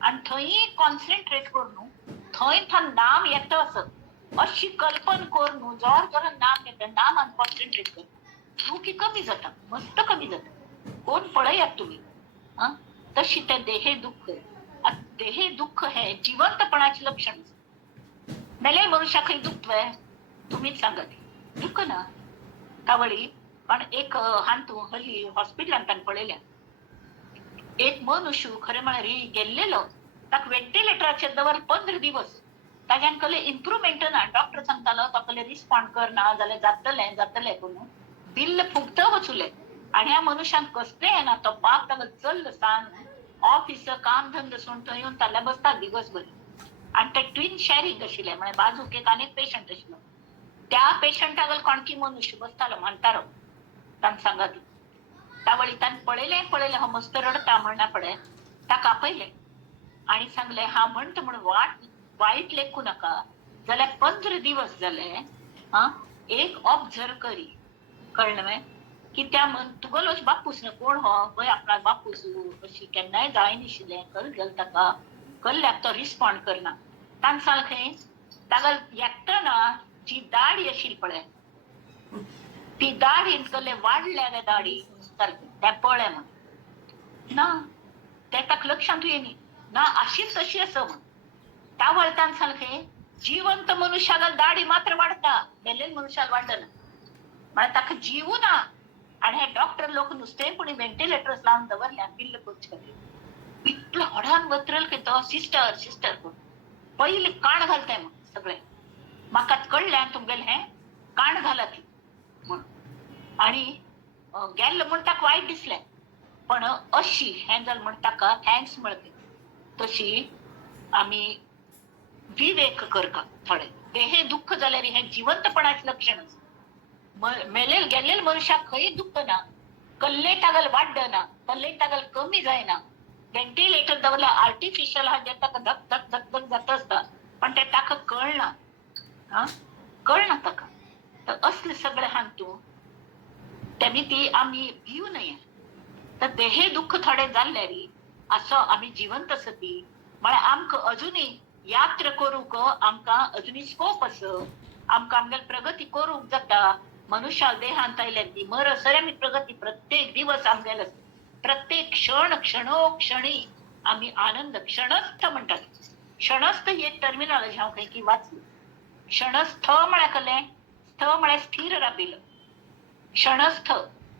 आणि थंय कॉन्सन्ट्रेट करून थंय नाम येतं असं अशी कल्पन करून जोर जोरात नाम येतं, नाम आणि कॉन्सन्ट्रेट कर, दुखी कमी जाता, मस्त कमी जात. कोण पळयात तुम्ही. तशी त्या देहे दुःख हे जिवंतपणाचे लक्षण. मेले मनुष्या काही दुखतोय तुम्हीच सांगा ते दुःख ना त्यावेळी. पण एक हांतू हल्ली हॉस्पिटलांत पळयल्या एक मनुष्य खरे म्हळ्यार गेल्लेलो, ताका वेंटिलेटराचेर दवर 15 दिवस, ताज्यान कसले इम्प्रुवमेंट ना. डॉक्टर सांगतालो तो कसले रिस्पॉन्ड करना जाल्यार जातले करून बिल्ल फुगत वचुले. आणि ह्या मनशान कसले येना, तो बाप ताका चल्ल सांग ऑफिस काम धंदो सोडून थंय येवन ताल्ल्या बसता दिवसभर. आणि ते ट्विन शेअरिंग आशिल्ले, म्हणजे बाजूक एक आनीक पेशंट आशिल्लो. त्या पेशंटाक कोणकी मनुष्य बसतालो म्हणतालो तान सांगा ती. त्यावेळी तान पळयले हो मस्त रडता म्हणना पडे ताका आपयले आणि सांगले हा म्हणत म्हणून वाईट लेखू नका जाल्यार 15 दिवस जाले. एक ऑब्झर्व करी कळलं की त्या तुगलोच बापूस न कोण हो पळय आपला बापूस अशी केन्नाय जाय नाशिल्लें कल गेल ताका कल्ल्याक तो रिस्पॉन्ड करना. तान सांगलें ताका येतना जी दाढी आशिल्ली पळय ती दाढी कल्ले वाढल्या रे दाढी सारकी त्या पळय म्हण ना, ते ताका लक्षात येयनी ना अशीच तशी असं म्हण. त्या वळतान सांगलें जिवंत मनुष्याला दाढी मात्र वाढता, मेलेल्या मनुष्याला वाढना. म्हळ्यार ताका जीव ना. आणि हे डॉक्टर लोक नुसतेपणी व्हेंटिलेटर्स लावन दवरल्या पिल्ल करचे खातीर. इतलो हडान वत्रल की तो सिस्टर करून पयलीं काण घालताय मग सगळे. म्हाका कळलें तुमगेलें हें काण घाला ती म्हण. आणि गेल्लो म्हण ताका वायट दिसलें, पण अशी हें जालें म्हण ताका थँक्स म्हणलें. तशी आमी विवेक करता थोडे. देहे दुःख जाल्यार हें जिवंतपणाचें लक्षण. मेलेल गेल्लेल मनशाक खंय दुखत ना, कल्ले तागल वाडना, कल्ले तागल कमी जायना. व्हेंटिलेटर दवरला आर्टिफिशियल हा जे ताका धक धक धक धक जात असता, पण ते ताका कळना. कळना ताका. तर असले सगळे हांतू त्यांनी ती आम्ही भिवू नये. तर देहे दुःख थोडे जाल्ल्यार असो आम्ही जिवंत सती म्हळ्यार आमकां अजुनूय यात्रा करूंक आमकां अजुनूय स्कोप आसा. आमकां आमगेली प्रगती करूंक जाता. मनुष्या देहांत आयल्यान ती मरसर आमी प्रगती प्रत्येक दिवस आमगेलो प्रत्येक क्षणोक्षणी आम्ही आनंद क्षणस्थ म्हणतात. क्षणस्थ ही एक टर्मिनॉलॉजी हांव खंय की वाचली. क्षणस्थ म्हळ्यार कळ्ळें, स्थ म्हळ्यार स्थिर राबिल्लो. क्षणस्थ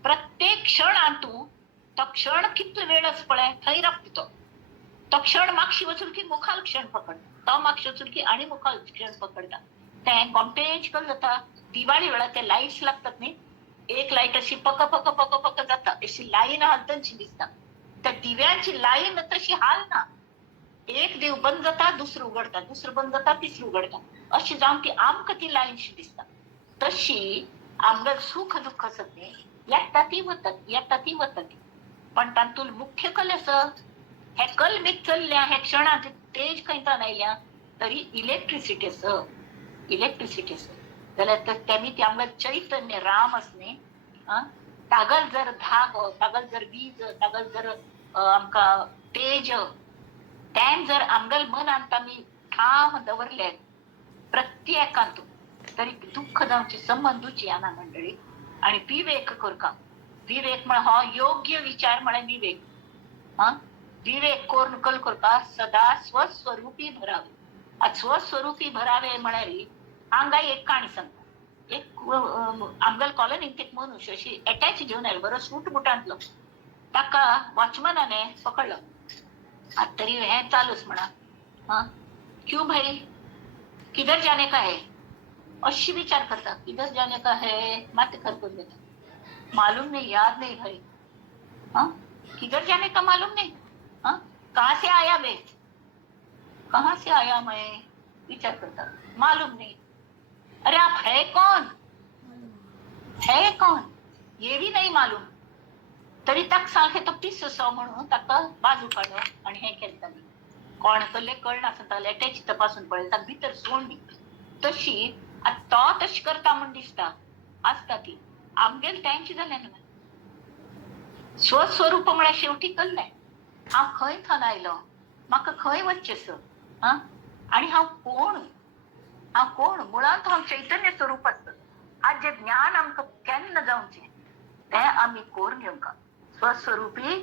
प्रत्येक क्षण तूं तो क्षण कितलो वेळ आसा पळय थंय राबता. तो क्षण मागशी वचून की मुखाल क्षण पकडटा, तो मागशी वचून की आनी मुखाल क्षण पकडटा. तें कॉम्पेज करून जाता. दिवाळी वेळार ते लाईट्स लागतात न्ही, एक लाईट अशी पक पक पक पक जाता, अशी लाईन हालतनशी दिसता. त्या दिव्यांची लाईन तशी हालना. एक दिव बंद जाता दुसरो उगडता, दुसरो बंद जाता तिसरो उगडता, अशी जावन ती आमकां ती लाईनशी दिसता. तशी आमगेल सुख दुःख सगळे येता ती वतात. पण तातूंत मुख्य कल आसा. हे कल मी चल्ल्या हे क्षणात तेज खंयच्यान आयल्या तरी इलेक्ट्रिसिटी आसा जाल्यार त्यांनी ती आमगेल चैतन्य राम असणे. तागल जर धाग, तागल जर वीज, तागल जर आमकां तेज, त्यान जर आमगेल मनांत आमी ठाम दवरले प्रत्येकांत तरी दुःख जावची संबंधूची येना मंडळी. आणि विवेक करता. विवेक म्हळ्यार हो योग्य विचार म्हळ्यार विवेक. विवेक करून कल करता सदा स्वस्वरूपी भरावे. आज स्वस्वरूपी भरावे म्हळ्यार हांगा एक काणी सांगता. एक आमगेल कॉलनींत एक मनुष्य अशी अटॅच घेवन आयलो, बरो सूट बुटांतलो. ताका वॉचमॅनाने पकडलो. तरी हें चालूच म्हणा, क्यों भाई किधर जाने का है, अशी विचार करता. किधर जाने का है मात कर करून देता. मालूम नहीं, याद नहीं भाई। हाँ, किधर जाने का मालूम नहीं। हाँ, कहाँ से आया मैं, कहाँ से आया मैं, विचार करता, मालूम नहीं। अरे आप है कौन, है कौन, ये भी नहीं मालूम. तरी ताक सांगे तो पिससो म्हणून ताका बाजू काढो आणि हे केलताली. कोण कले कळना सांगताले तेच तपासून पळयता भितर सोंडी. तशी तो तशी करता म्हण दिसता आसता ती आमगेल त्यांची जाल्या ना. स्वस्वरूप म्हळ्यार शेवटी कळ्ळें हांव खंय थन आयलो, म्हाका खंय वच्चेस. हा, आणि हांव कोण, हांव कोण, मुळांत हांव चैतन्य स्वरूप आसता. आज जे ज्ञान आमकां केन्ना जावचें तें आमी कोर घेवंका स्वस्वरूपी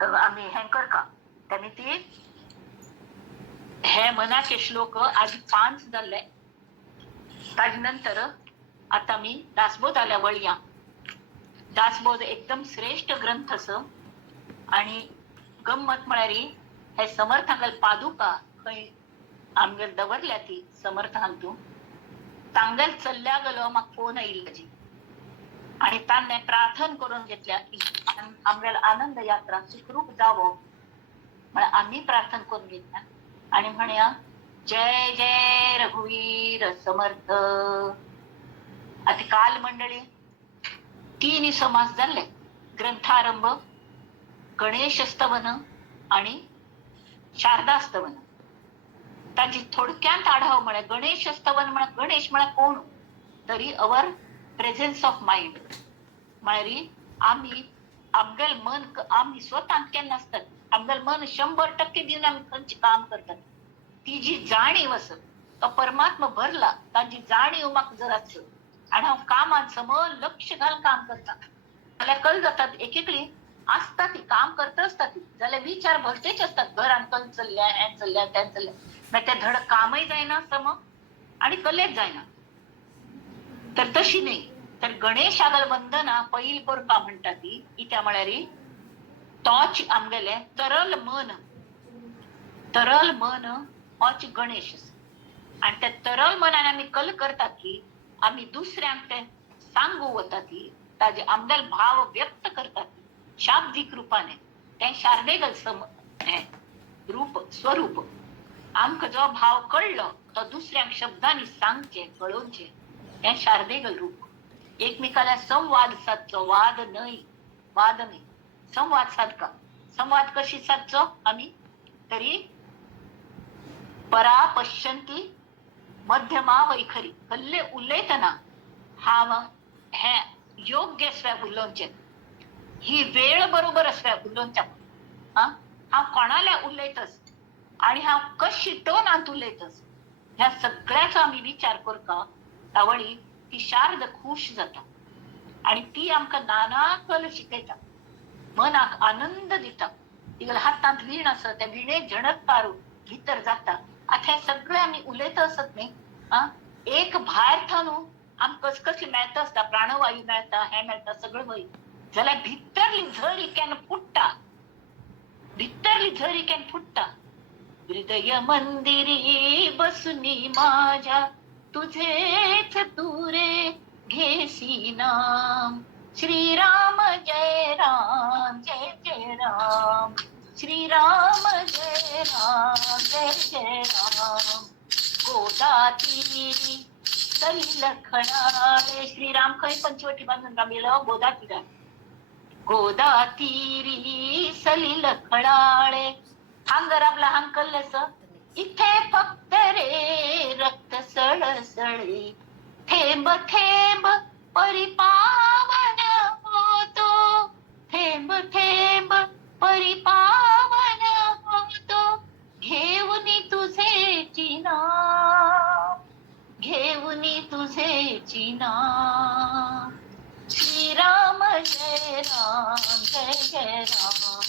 आमी हें करका. तेन्ना ती हे मनाचे श्लोक आधी 5 जाल्ले. ताजे नंतर आता मी दासबोधाल्या वळया. दासबोध एकदम श्रेष्ठ ग्रंथ असो आणि गंमत म्हळ्यार हे समर्थांगल पादुका खंय आमगेर दवरल्या ती समर्थांतू तांगेल चल्ल्या गेलो म्हाका फोन आयिल्ल्याची आणि ताणें प्रार्थना करून घेतल्या की आमगेल आनंद यात्रा सुखरूप जावो म्हळ्यार आम्ही प्रार्थना करून घेतल्या आणि म्हणया जय जय रघुवीर समर्थ. आता काल मंडळी 3 समास झाले. ग्रंथारंभ, गणेश स्तवन आणि शारदा स्तवन. ताची थोडक्यात आढाव म्हळ्यार गणेश स्तवन म्हळ्यार गणेश म्हळ्यार कोण, तरी अवर प्रेझेन्स ऑफ माइंड म्हळ्यार आम्ही आमगेल मन आम्ही स्वतः केन्ना आसतात. आमगेल मन 100% दिवन आमी खंयचें काम करतात. ती जी जाणीव आसत तो परमात्मा भरला ताची जाणीव म्हाका जर आसत आणि हांव कामात समज लक्ष घालून काम करता जाल्यार कळ जातात. एकेकली आसता ती काम करता आसता ती जाल्यार विचार भलतेच असतात. घरान कल चल्ल्या, हें चल्ल्या, तें चल्ल्या, मागीर तें धड कामय जायना सम आणि कलेच जायना. तर तशी नाही. तर गणेशागल वंदना पहिली करता म्हणटा ती कित्या म्हळ्यार तोच आमगेले तरल मन, तरल मन होच गणेश. आणि त्या तरल मनाने आम्ही कल करतात की आम्ही दुसऱ्यांक ते सांगू वता ती ताजे आमगेल भाव व्यक्त करतात शाब्दिक रूपाने. ते शारदेगल रूप स्वरूप आमकां जो भाव कळलो तो दुसऱ्यांक शब्दांनी सांगचे कळोवचे हे शारदेगल रूप. एकमेकाला संवाद साधचो, वाद नाही, वाद नाही, संवाद साधका. संवाद कशी साधचो आम्ही, तरी परा पश्यंती मध्यमा वैखरी कल्ले उलयतना हांव हे योग्य स्वे उलोवचें, ही वेळ बरोबर असल्या उलोवच्या. हांव कोणाल्या उलयतस आणि हांव कशी टोनांत उलयतस ह्या सगळ्याचो आमी विचार करता तावळी ती शारद खुश जाता आणि ती आमकां नाना कल शिकयता, मनाक आनंद दिता. तिगेल्या हातांत वीण आसा त्या विणे झणकता भितर जाता. आता हे सगळे आमी उलयता आसत न्ही, एक भायर थानू आमकां कसली मेळटा आसता, प्राणवायू मेळटा, हे मेळटा सगळं वय, जाल्यार भितरली झरी केन्ना फुट्टा, भितरली झरी केन्ना फुट्टा. हृदय मंदिरी बसुनी माझ्या तुझेच तुरे घेसी नाम. श्रीराम जय राम जय जय राम, श्रीराम जय राम जय जय राम. गोदातीरी सलिल खणाळे, श्रीराम खंय पंचवटी बांधून राबिलो गोदातीरा. गोदातीरी सलिल खणाळे हांगर आपला हांकलस इथे फक्त रे रक्त सळसळी. थेंब थेंब परिपावन होतो, थेंब थेंब परिपावन होतो. घेऊनी तुझे नाम, घेऊनी तुझे नाम. श्रीराम जय राम जय जय राम,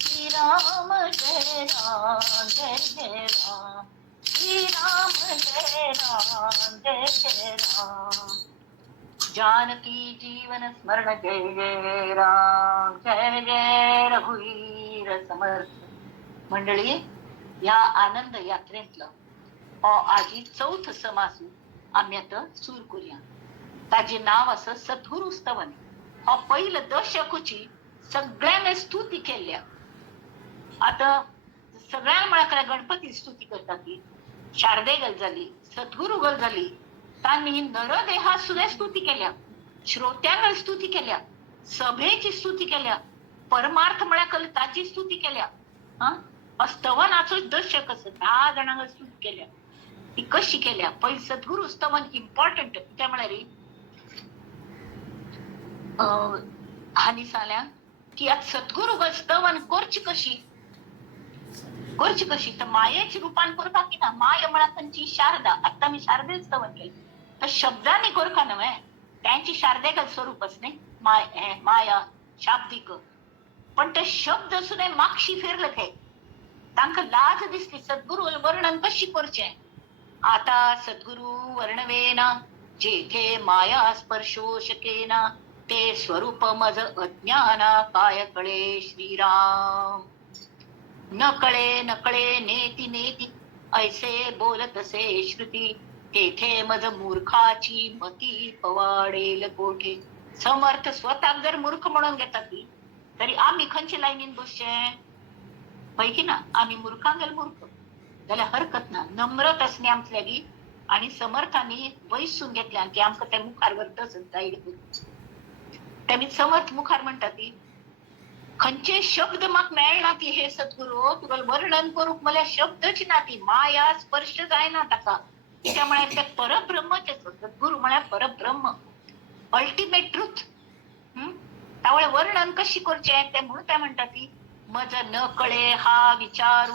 श्रीराम जय राम जय जय राम, श्रीराम जय राम जय जय राम. जानकी जीवन स्मरण जय जय राम, जय जय रघुवीर समर्थ. मंडळी, या आनंद यात्रेतलं आजी 4थ समासू आम्ही आता सुरू करूया. ताजे नाव असं सद्गुरु स्तवन. हा पहिलं दशकुची सगळ्यांनी स्तुती केल्या. आता सगळ्या मळाकडे गणपती स्तुती करतात ती शारदे गल झाली, सद्गुरु गल झाली, त्यांनी नरदेहा सुद्धा स्तुती केल्या, श्रोत्यांना स्तुती केल्या, सभेची स्तुती केल्या, परमार्थ मळ्याकल ताची स्तुती केल्या. स्तवनाचं दशक असं 10 जणांना स्तुती केल्या. ती कशी केल्या? पहिली सद्गुरु स्तवन इम्पॉर्टंट. त्यामुळे रे हानी साल्या की आज सद्गुरु गल स्तवन करची कशी तर मायेची रूपांतर बाकी ना. माय म्हणा शारदा. आता मी शारदे स्तवन केलं तर शब्दाने गोरखा नव्हे, त्यांची शारदेगल स्वरूपच नाही. माया शाब्दिक, पण ते शब्द सुद्धा मागशी फिरलं ते तांक लाज दिसली. सद्गुरु वर्णन कशी करचे? आता सद्गुरु वर्णवेना जेथे माया स्पर्शो शकेना, ते स्वरूप मज अज्ञाना काय कळे श्रीराम. न कळे नेती नेती ऐसे बोलतसे श्रुती, तेथे मज मूर्खाची मती पवाडेल कोठे. समर्थ स्वतः जर मूर्ख म्हणून घेतात तरी आम्ही खंची लाईनीन बसचे पैकी ना. आम्ही मूर्खांगल मूर्ख त्याला हरकत ना. नम्रत असणे आमच्यागी आणि समर्थांनी वैसून घेतल्या की आमचं त्या मुखारवर तसंच जाईल. त्यामुळे समर्थ मुखार म्हणतात ती खंचे शब्द मग मिळणार ती. हे सद्गुरु तुला वर्णन करू मला शब्दच ना ती. माया स्पर्श जाय ना टाका. त्यामुळे त्या परब्रह्मच सद्गुरु म्हणा परब्रह्म अल्टिमेट ट्रुथ. त्यामुळे वर्णन कशी करचे ते म्हणून काय म्हणतात ती मज न कळे हा विचारू,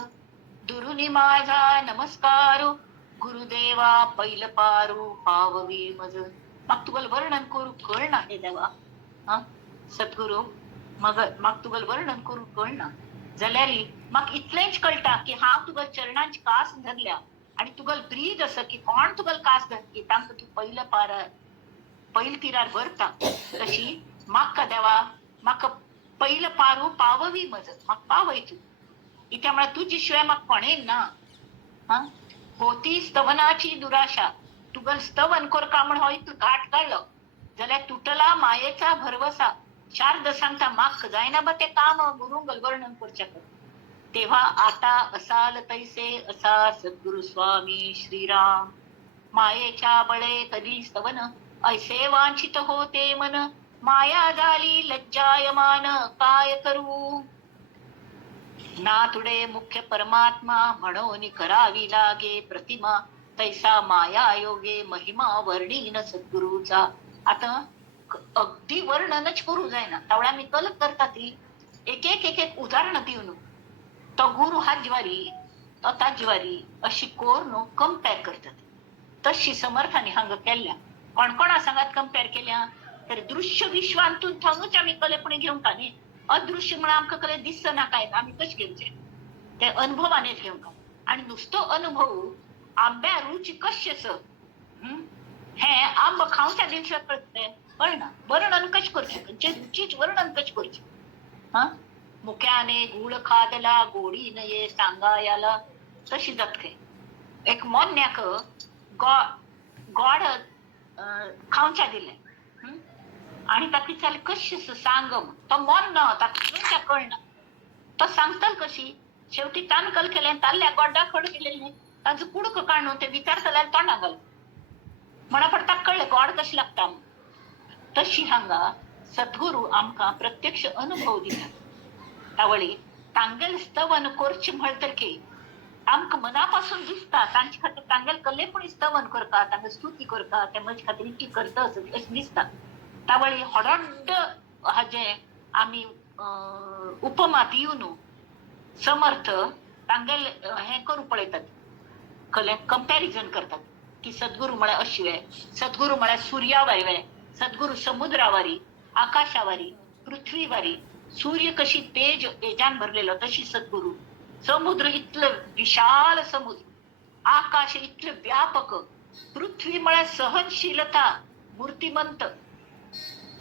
दुरुनी माझा नमस्कारू, गुरुदेवा पैल पारू पाववी मज. मग तुला वर्णन करू कळ ना हे देवा. सद्गुरु मग तुगल वर्णन करू कळना जाल्यारी मग इतलेच कळटा की हांव तुगल चरणांची कास धरल्या आणि तुगल ब्रीद असं की कोण तुगल कास धरली तांकां तू पैल तिरार भरता. तशी म्हाका देवा म्हाका पैल पारू पाववी मज. म्हाका पावय तू. त्यामुळे तुझी शिवाय म्हाका कोणेन ना. होती स्तवनाची दुराशा, तुगल स्तवन करका म्हण हो इतलो घाट काढलो जाल्यार तुटला मायेचा भरवसा. शारद सांगता माग जायना बा ते काम गुरुंगल वर्णन करच्या. तेव्हा आता असाल तैसे असा सद्गुरु स्वामी श्रीराम. मायेच्या बळे कधी स्तवन ऐसे वांछित होते मन, माया झाली लज्जायमान काय करू. नाथुडे मुख्य परमात्मा म्हणून करावी लागे प्रतिमा, तैसा माया योगे महिमा वर्णीन सद्गुरूचा. आता अगदी वर्णनच करू जाय ना. त्यावेळा मी कलक करता ती एक एक उदाहरण देऊन तो गुरु हा ज्वारी तो ज्वारी अशी कोरनो कंपेअर करतात. तशी समर्थाने हांग केल्या. कोणा सांगात कंपेअर केल्या तर दृश्य विश्वांतून थांगूच आम्ही कलेपणे घेऊन का नाही. अदृश्य म्हणून आमका कले दिसत ना काय आम्ही कश घेऊचे ते अनुभवानेच घेऊन का. आणि नुसतो अनुभव आंब्या रुची कशेच हे आंब खाऊच्या दिवसात कळते कळना. वर्णन कश करचे रुचीच वर्णन कश करचे. मुक्याने गुळ खादला गोडी नये सांगायाला तशी जगते. एक मोन्याक गोड खाऊच्या दिले आणि ताकी चाल कशी सांगम तो मोन न ताका कळना. तो सांगताल कशी शेवटी तानकल केले ताल्ल्या गोड्डा खड गेलेले तांचं कुडक काढून ते विचारतल्या तोंडा घाल म्हणा पडता कळले गोड कशी लागता. तशी हांगा सद्गुरु आमका प्रत्यक्ष अनुभव दिला. त्यावेळी तांगेल स्तवन करचे म्हणतर की आमक मनापासून दिसता तांची खातीर तांगेल कलेपणी स्तवन करता तांगे स्तुती करता ते माझी खातीर इतकी करता अशें दिसता. त्यावेळी हडड हाजे आम्ही उपमा दिवन समर्थ तांगेल हे करू पळयतात कले कंपॅरिझन करतात की सद्गुरु म्हळ्यार अशिवे, सद्गुरु म्हळ्यार सुर्यावारी, सद्गुरु समुद्रावारी, आकाशावारी, पृथ्वीवारी. सूर्य कशी तेजान भरलेलो तशी सद्गुरु. समुद्र इतलं विशाल समुद्र, आकाश इतलं व्यापक, पृथ्वी म्हळ्यार सहनशीलता मूर्तिमंत.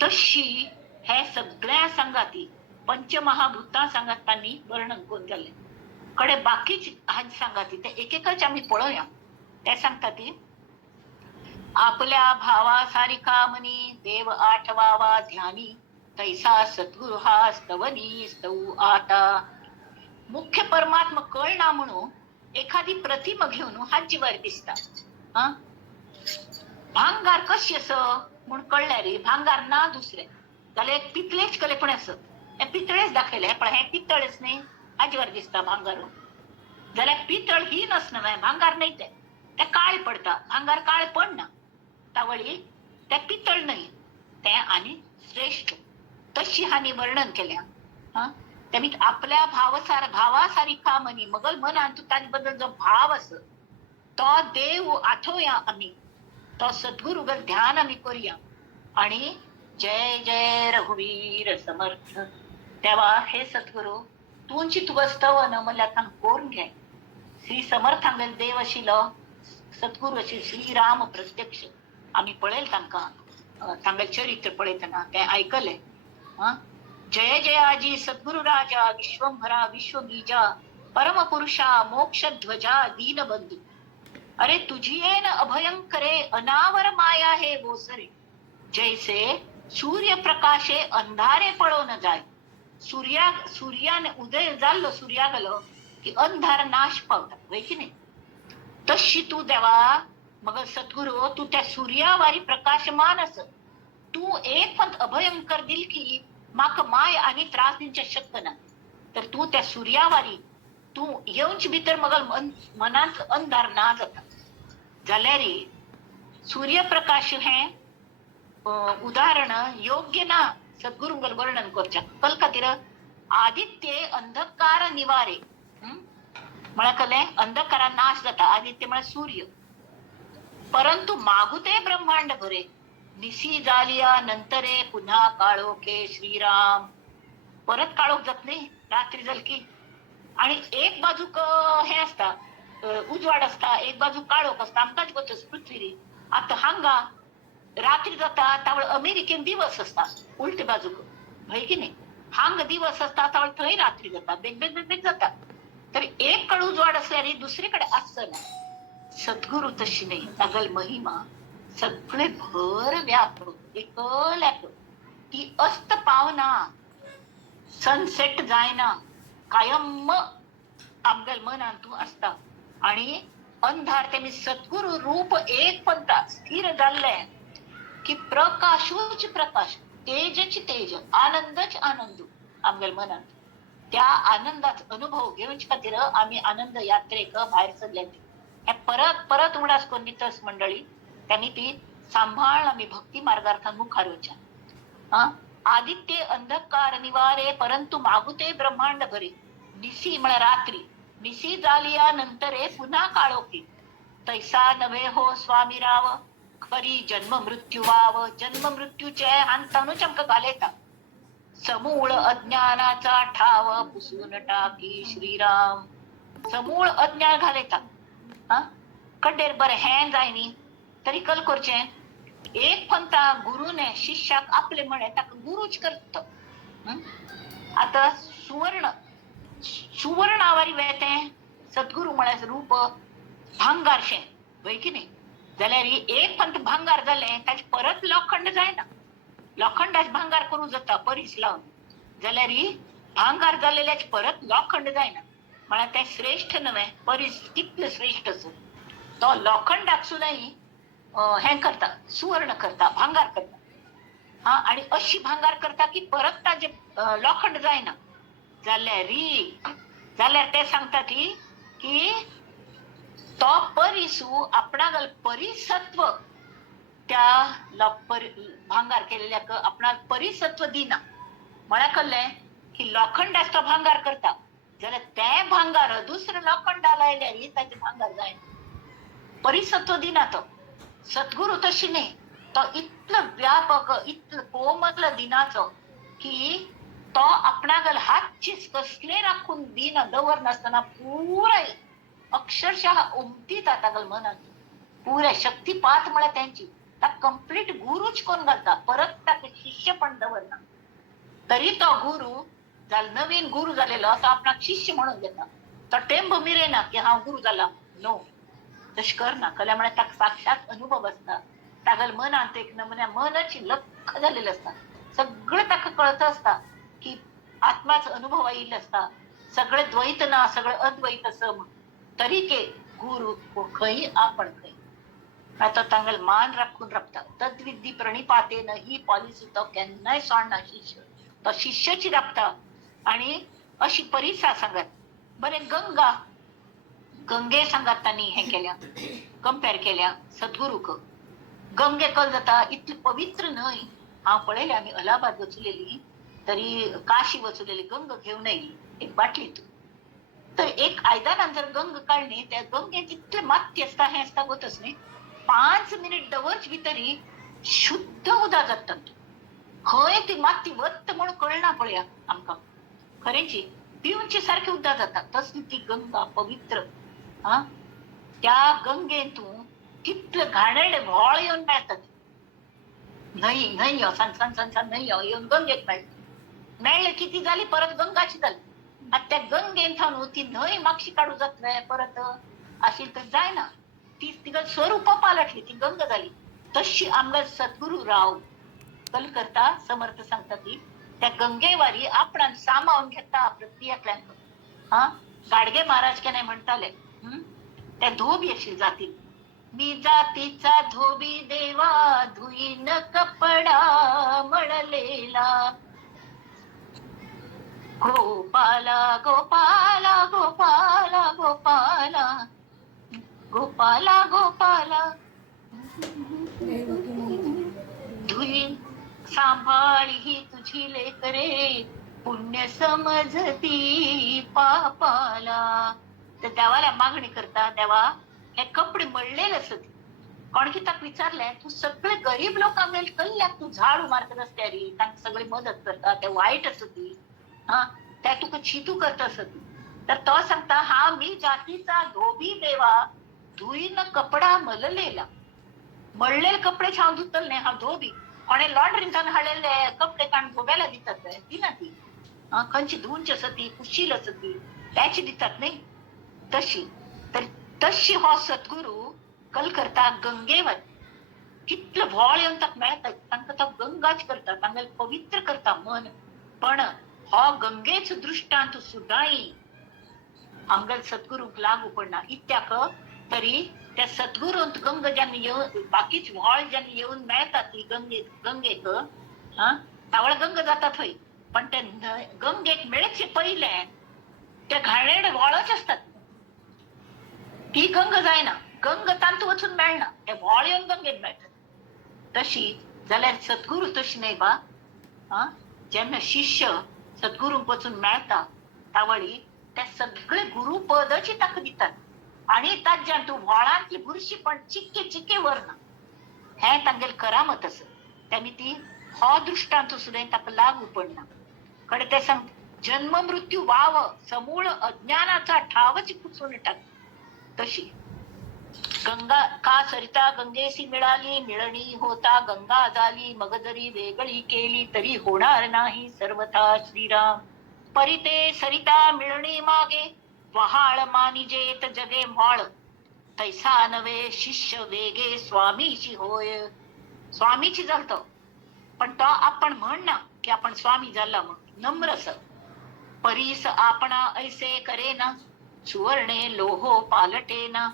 तशी हे सगळ्या संगाती पंचमहाभूतां सांगातांनी वर्णन करून गेले. कडे बाकीच हाज सांगाती ते एक एकच आम्ही पळोवया. ते सांगता ती आपल्या भावासारिखा मनी देव आठवावा ध्यानी, तैसा सद्गुरु हा स्तवनी स्तवू आता. मुख्य परमात्मा कळना म्हणून एखादी प्रतिमा घेऊन हाजीवर दिसता. हा भांगार कशी अस म्हणून कळल्या रे. भांगार ना दुसरे त्याला एक पितळेच कले पण असत. हे पितळेच दाखवले पण हे पितळच नाही हाजीवर दिसता भांगार. जाल्यार पितळ ही नसणं भांगार नाही ते काळे पडता. भांगार काळे पडना तावळी त्या पितळ नाही ते आणि श्रेष्ठ तशी हानी वर्णन केल्या. हा त्या आपल्या भावासारिखा मनी मगल मन आणतो त्याबद्दल जो भाव असत तो देव आठवूया आम्ही. तो सद्गुरु गल ध्यान आम्ही करूया. आणि जय जय रघुवीर समर्थ. तेव्हा हे सद्गुरु तुमची तुगस्तव न मला थांब कोरून घ्याय. श्री समर्थांगल देव अशिल सद्गुरु अशी श्रीराम प्रत्यक्ष आम्ही पळेल तांका तांगल चरित्र पळयतना ते ऐकले. जय जयाजी सद्गुरु राजा विश्वंभरा विश्वबीजा परम पुरुषा मोक्ष ध्वजा दीनबंधू. अरे तुझी येन अभयंकरे अनावर माया हे बोसरे. जैसे सूर्य प्रकाशे अंधारे पळो न जाय. सूर्याने उदय झालो सूर्यागलो की अंधार नाश पावता होय की नाही. तशी तू देवा मग सद्गुरु तू त्या सूर्यावारी प्रकाशमान अस. तू एक पण अभयंकर दिल की माक माय आणि त्रास दिनच्या शक्य ना. तर तू त्या सूर्यावारी तू येऊच भितर मग मनात अंधार ना जाता. जाल्यार सूर्यप्रकाश हे उदाहरण योग्य ना सद्गुरुंगल वर्णन करच्या कल खातीर. आदित्य अंधकार निवारे म्हळ्यार कले अंधकारा नाश जाता. आदित्य म्हळ्यार सूर्य. परंतु मागुते ब्रह्मांड भरे निसी जालिया नंतरे पुन्हा काळोखे श्रीराम. परत काळोख जात नाही रात्री जाल की. आणि एक बाजूक हे असता उजवाड असता एक बाजू काळोख असता. आमकाच गोतच पृथ्वी आता हांगा रात्री जाता त्यावेळ अमेरिकेन दिवस असता उलटे बाजूक होय की नाही. हांग दिवस असता त्यावेळ थंय रात्री जाता बेग बेग बेग बेग जाता. तर एक कड उजवाड असल्याने दुसरीकडे असतं ना. सद्गुरु तशी नाही. तागल महिमा सगळे भर व्याप एकल ती अस्त पावना सनसेट जायना कायम आमगल मनान तू असता. आणि अंधार ते सद्गुरु रूप एक पंथा स्थिर झाले की प्रकाशूच प्रकाश तेजच तेज आनंदच आनंद आमगल मनात. त्या आनंदाचा अनुभव घेऊन खातीर आम्ही आनंद यात्रेक बाहेर सडले. परत परत उडास कोणी तस मंडळी त्यांनी ती सांभाळ आम्ही भक्ती मार्गार्थान मुखार वच्या. आदित्य अंधकार निवारे परंतु मागुते ब्रह्मांड भरे. निसी म्हळ्या रात्री निसी जालिया नंतरे पुन्हा काळोखी. तैसा नव्हे हो स्वामी राव खरी जन्म मृत्यू वाव. जन्म मृत्यूचे अंतानु चमक घालेता. समूळ अज्ञानाचा ठाव पुसून टाकी श्रीराम. समूळ अज्ञान घालेता. कड्डेर बरे हे जायनी तरी कल करचे. एक पंथा गुरुने शिष्याक आपले म्हणे ताका गुरुच करत. आता सुवर्णावारी वेते सद्गुरु म्हळ्यार रूप भांगारशे होय की नाही. जाल्यार एक पंथ भांगार जाले ताचे परत लोखंड जायना. लोखंडाच भांगार करू जाता परीस लावून. जाल्यार भांगार जालेल्याच परत लोखंड जायना. म्हळ्यार ते श्रेष्ठ नव्हे परीस कितले श्रेष्ठ असो तो लोखंडाक सुद्दाही हे करता सुवर्ण करता भांगार करता. आणि अशी भांगार करता की परत ताजे लोखंड जायना. जाल्यार ते सांगता की तो परिसू आपणागल परिसत्व त्या भांगार केलेल्या आपणाक परिसत्व दिना. म्हळ्यार कळले की लोखंडाच तो भांगार करता जाल्यार ते भांगार दुसरे लोखंडा लायल्यार ताचे भांगार जायना. परिसत्व दिना तो. सद्गुरु तशी नाही. तो इतलं व्यापक इतलं कोमल दिनाचो की तो आपणागल हातचीच कसले राखून दिन दवर नसताना पुराय अक्षरशः उमटी तागल मनात पुऱ्या शक्तिपात म्हळ्यार त्यांची कंप्लीट गुरुच कोण घालता. परत ताका शिष्य पण दवरना. तरी तो गुरु नवीन गुरु झालेलो तो आपणाक शिष्य म्हणून घेता. तो टेंब मिरेना की हांव गुरु झाला नो तश करना. कल्या म्हळ्यार ताका साक्षात अनुभव असता तागल मन आणते एक नमुन्या मनच लख झालेलं असता. सगळं ताका कळत असता की आत्माच अनुभव येईल असता. सगळे द्वैत ना सगळं अद्वैत सम तरी के गुरु खई आपण खई. आता तांगल मान राखून राखता तद्विधी प्रणिपाते न ही पॉलिसी तो केन्नाय सोडना शिष्य. तो शिष्याची राखता आणि अशी परिसा सांगत. बरे गंगा गंगे सांगत त्यांनी हे केल्या कंपेअर केल्या सद्गुरूक. गंगे कल जाता इतली पवित्र न्हय. हांव पळयलें आमी अलाहाबाद वचलेली तरी काशी वचलेली गंग घेऊन येयली एक बाटलीत. तर एक आयदनान जर गंग काडली त्या गंगेत इतले माती असता हे असता गोतच न्ही. 5 मिनिट दवरच भितरी शुद्ध उदक जाता. खंय ती माती वत्त म्हणून कळना पळया आमकां. खरेंची पिवची सारखी उदक जाता तसली ती गंगा पवित्र. हा त्या गंगेतून कितले घाणेरडे व्हाळ येऊन मेळतात. न्हंय न्हंय सान सान सान सान न्हंय येऊन गंगेक मेळटा. मेळ्ळे की ती जाली परत गंगाची जाली. आता त्या गंगेन थांबून ती न्हंय मागशी काढू जातले परत आशिल तर जायना. ती तिका स्वरूप पालटली ती गंग झाली. तशी आमगा सद्गुरू राव कल करता समर्थ सांगता ती त्या गंगेवारी आपण सामावून घेता प्रत्येकातल्यान. हा गाडगे महाराज केन्नाय म्हणताले त्या धोबी अशी जातील. मी जातीचा धोबी देवा धुईन कपडा मळलेला. गोपाला गोपाला गोपाला गोपाला गोपाला गोपाला धुईन सांभाळी ही तुझी लेकरे पुण्य समजती पापाला. तर देवाला मागणी करता देवा हे कपडे मळलेले असत. कोण की ताक विचारले तू सगळे गरीब लोकांना कल्ल्याक तू झाडू मारत रस्त्यारी तांकां सगळी मदत करता ते वाईट असती. हा त्या तुका चितू करत असत. तर तो सांगता हा मी जातीचा धोबी देवा धुईन कपडा मळलेला. मळलेले कपडे हांव धुतल न्ही हांव धोबी. कोणे लॉन्ड्रींतल्यान हाडलेले कपडे काडून धोब्याला दितात ती ना ती. खंयची धुवूंची असती कुशील असती त्याची दितात न्ही तशी. तर तशी हो सद्गुरू कल करता गंगेवर कितलं व्हाळ येऊन ताका मेळटा. तांकां तो गंगाच करता तांगेल पवित्र करता मन. पण हो गंगेच दृश्टांत सुद्दांय आमगेल सद्गुरूक लागू पडना. इत्याक तरी त्या सद्गुरूंत गंग ज्यांनी येऊन बाकीच व्हाळ ज्यांनी येऊन मेळतात ती गंगेक तावळ गंग जाता थंय. पण त्या गंगेक मेळचे पयले त्या घाणेरडे व्हाळच असतात. ती गंग जायना गंग तांतू वचून मेळना त्या व्हाळ येऊन गंगेक मेळतात. तशी जाल्यार सद्गुरू तशी न्हय बा. जेन्ना शिष्य सद्गुरूंक वचून मेळता तावळी त्या सगळे गुरुपदची ताका दितात. आणि ताज्यान तू व्हाळांतली बुरशी पण चिक्के चिक्के वरना. हे तांगेल करामत असत. त्यांनी ती हो दृष्टांत सुद्दां ताका लागू पडना. कडे ते सांग जन्म मृत्यू वाव समूळ अज्ञानाचा ठावच पुसून टाक. तशी गंगा का सरिता गंगेसी मिळाली मिळणी होता गंगा झाली मग जरी वेगळी केली तरी होणार नाही सर्वथा श्रीराम. परिते सरिता मिळणी मागे वहाळ मानिजेत जगे म्हाळ. तैसा नवे शिष्य वेगे स्वामीची होय. स्वामीची झालतो पण तो आपण म्हणना की आपण स्वामी झाला म्हणून नम्रस. परीस आपणा ऐसे करेना सुवर्णे लोहो पालटेना.